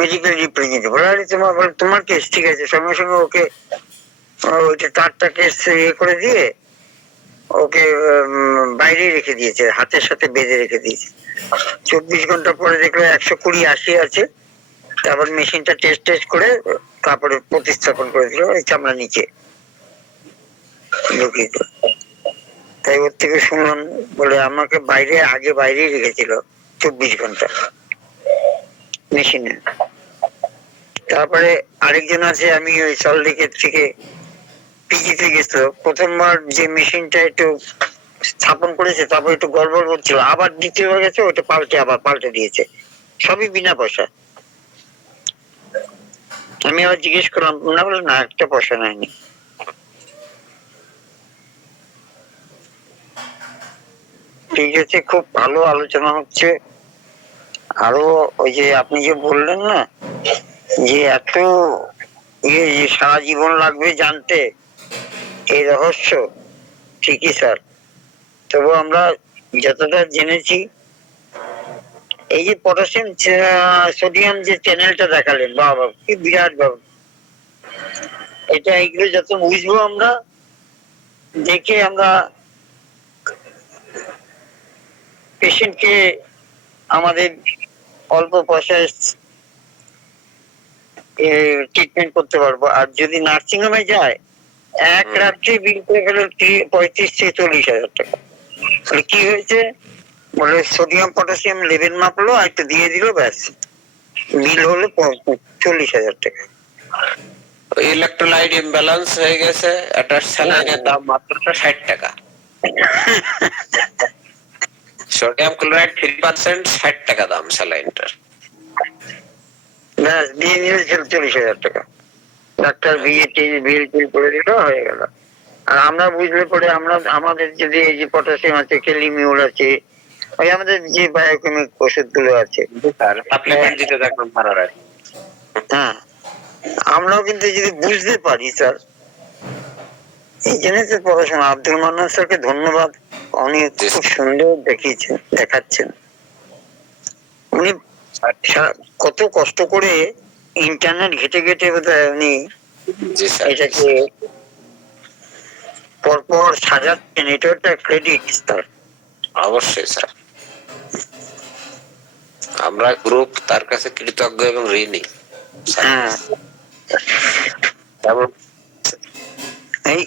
মেডিকেল রিপ্রেজেন্টেটিভ, তোমার কেস ঠিক আছে, সঙ্গে সঙ্গে ওকে ওইটা তারটা কেস ইয়ে করে দিয়ে ওকে বাইরে রেখে দিয়েছে, হাতের সাথে বেঁধে রেখে দিয়েছে। 24 ঘন্টা পরে দেখলো 120-80 আছে। তারপর মেশিনটা টেস্ট করে তারপরে প্রতিস্থাপন করে দিল এই চামড়া নিচে ঢুকিয়ে দিল। তাই ওর থেকে শুনলাম, বলে আমাকে আগে বাইরেই রেখেছিল 24 ঘন্টা মেশিনে। তারপরে আরেকজন আছে, আমি ওই সল্টলেকের থেকে পিজিতে গেছিল, প্রথমবার যে মেশিনটা একটু স্থাপন করেছে, তারপর একটু গড়বড় করছিল, আবার দ্বিতীয়বার গেছে, ওটা পাল্টে দিয়েছে, সবই বিনা পয়সা। আমি আবার জিজ্ঞেস করলাম, না, বলে না, একটা পয়সা নেয়নি। ঠিক আছে, খুব ভালো আলোচনা হচ্ছে। আরো ওই যে আপনি যে বললেন না যে এত সারা জীবন লাগবে জানতে এই রহস্য, ঠিকই স্যার। তবু আমরা যতটা জেনেছি, এই যে পটাশিয়াম সোডিয়াম যে চ্যানেলটা দেখালেন, বাবা কি বিরাট বাবা, এটা এইগুলো যত বুঝবো আমরা, দেখে আমরা পেশেন্টকে আমাদের অল্প পয়সায় ট্রিটমেন্ট করতে পারবো। আর যদি নার্সিং হোমে যায়, এক রাত্রি বিল করে গেল 35-40 হাজার টাকা। কি হয়েছে বলে, সোডিয়াম পটাশিয়াম লেভেল মাপলো আর একটু দিয়ে দিল, ব্যাস বিল হলো 40 হাজার টাকা। ইলেকট্রোলাইট ইমব্যালেন্স হয়ে গেছে, একটা স্যালাইনের দাম মাত্র 60 টাকা। সোডিয়াম ক্লোরাইড 3% 60 টাকা দাম স্যালাইনটার, ব্যাস দিয়ে দিল 40 হাজার টাকা। ডাক্তার বিল করে দিল, হয়ে গেল। আর আমরা বুঝলে পরে আমাদের যদি এই যে পটাশিয়াম আছে, ক্যালিমিউল আছে, ওই আমাদের যে বায়োকেমিক ওষুধ গুলো আছে, সাপ্লিমেন্ট দিতে থাকলাম ভাড়া। হ্যাঁ, আমরাও কিন্তু যদি বুঝতে পারি স্যার, এই জন্য তো পড়াশোনা। আব্দুল মান্নান স্যারকে ধন্যবাদ, উনি খুব সুন্দর দেখাচ্ছেন। উনি আচ্ছা, কত কষ্ট করে ইন্টারনেট ঘেটে ঘেটে বোধহয় উনি জি স্যার, এটাকে পরপর সাজাচ্ছেন, এটা একটা ক্রেডিট তার। অবশ্যই স্যার, আমরা গ্রুপ তার কাছে কৃতজ্ঞ এবং ঋণী স্যার। হ্যাঁ, এবং এই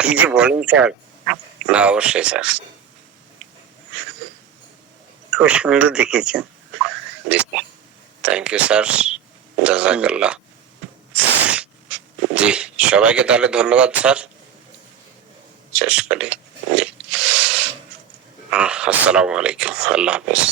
এই যে বলেন স্যার, না অবশ্যই স্যার, খুব সুন্দর দেখিয়েছেন। জি স্যার, থ্যাংক ইউ স্যার, জাজাকাল্লাহ। জি, সবাইকে তাহলে ধন্যবাদ স্যার, শেষ করি। জি, আসসালামু আলাইকুম, আল্লাহ হাফেজ।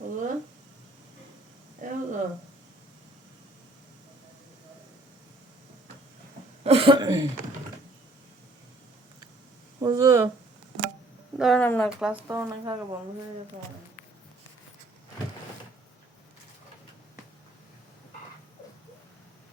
হুজুর এ হুজুর হুজুর ধরেন আপনার ক্লাস তো অনেক আগে বন্ধ হয়ে যেতে পারে